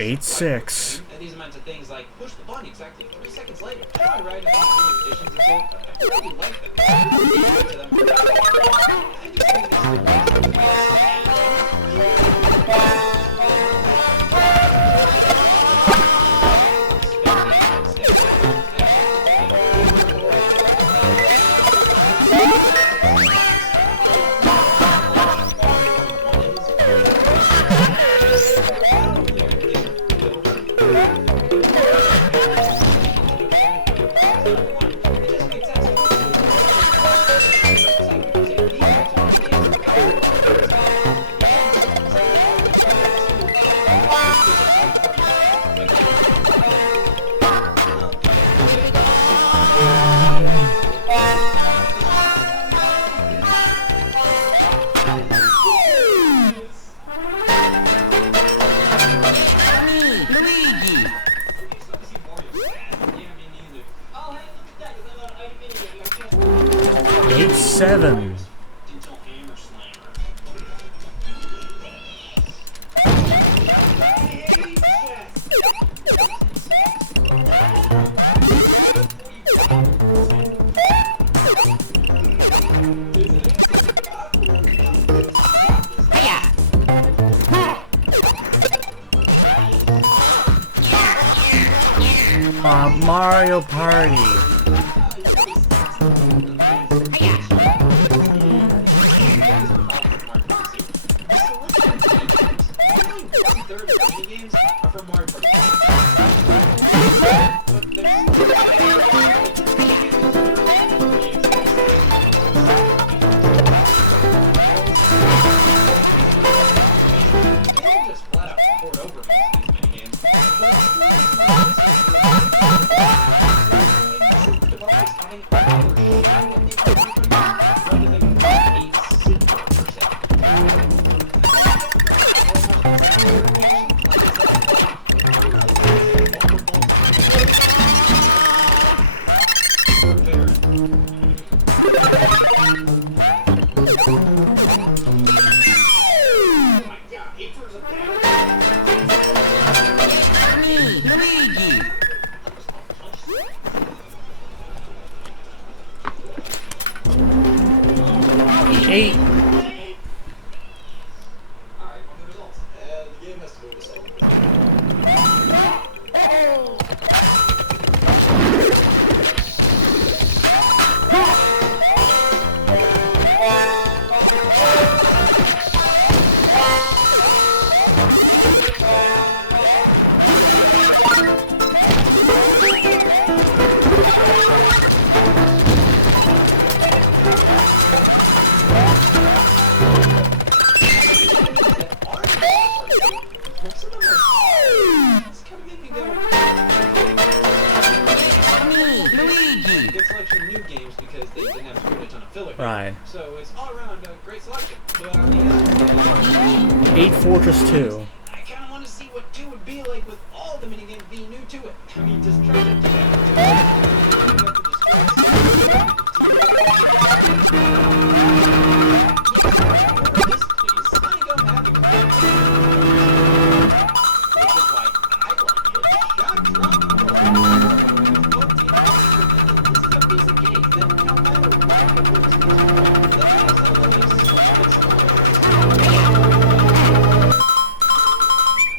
Eight, 6. And these amount of things like push the button exactly 3 seconds later. I write about new additions and so, but I really like them. I just think Luigi! 8-7. Hiya! Mario Party. Luigi! 8. Alright, what are the results? The game has to go to 7. Luigi! Good selection of new games because they didn't have to put a ton of filler. Right. So it's all around a great selection. But on the other hand, 8 Fortress 2. I kind of want to see what 2 would be like with all the minigames being new to it. I mean, just try to do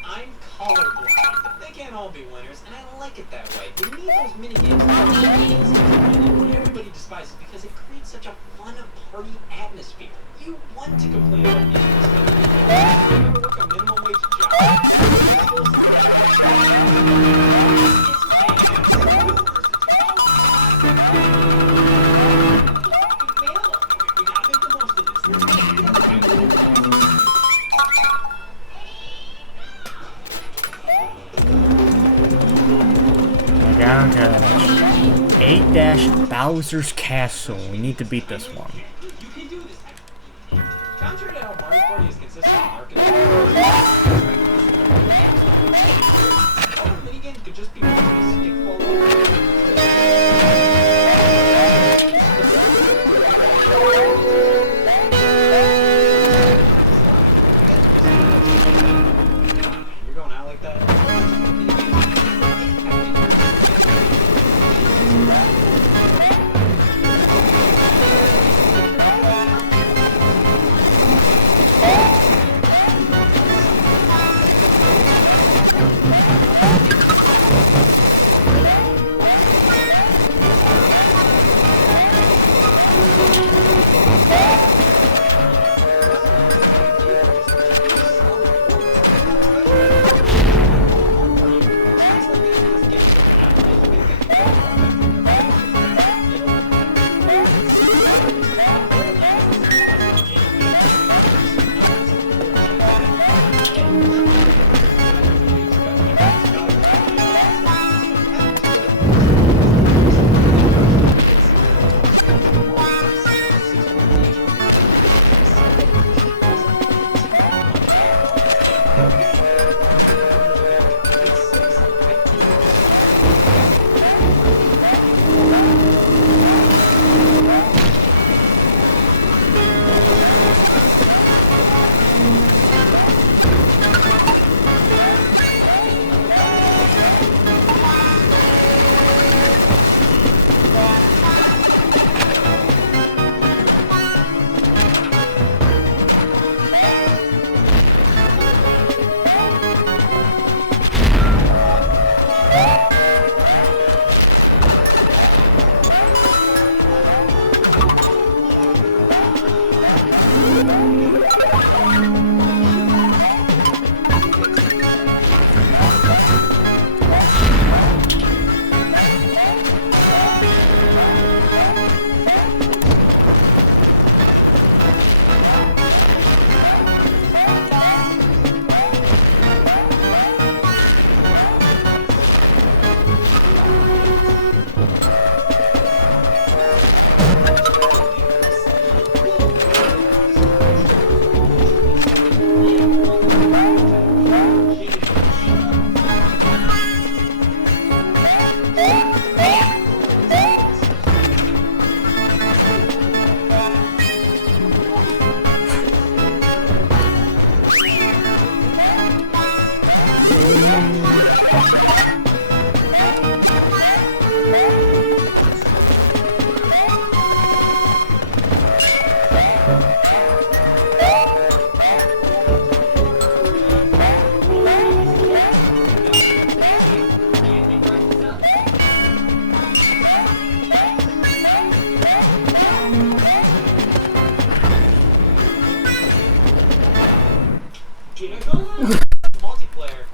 I'm colorblind. They can't all be winners, and I like it that way. We need those mini games everybody despises because it creates such a fun party atmosphere. You want to complain about games, but you ever work a minimum wage job? We gotta make the most of this. Okay. 8-Bowser's Castle. We need to beat this one. You can do this. Contrary to how Mario Party is consistent marketing, all the minigames could just be one stick fall You're going out like that? Multiplayer.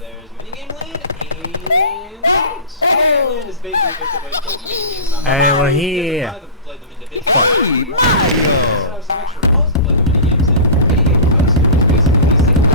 There's minigame land and minigame land is basically just a way to put minigames on. Hey, we're here. Play them individually. So have some extra modes to play the minigames in. Minigame coaster is basically a single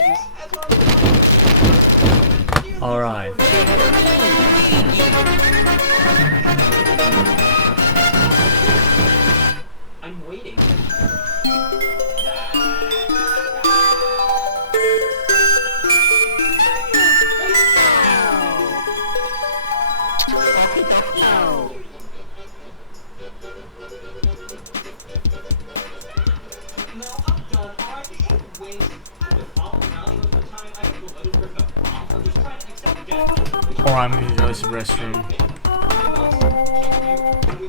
please. That's all. Alright. I'm waiting. No, I'm done. Alright, it wins. I've been following around most of the time. I didn't let it rip a bomb. I'm just trying to accept the death. Or I'm gonna go to the restroom. Can we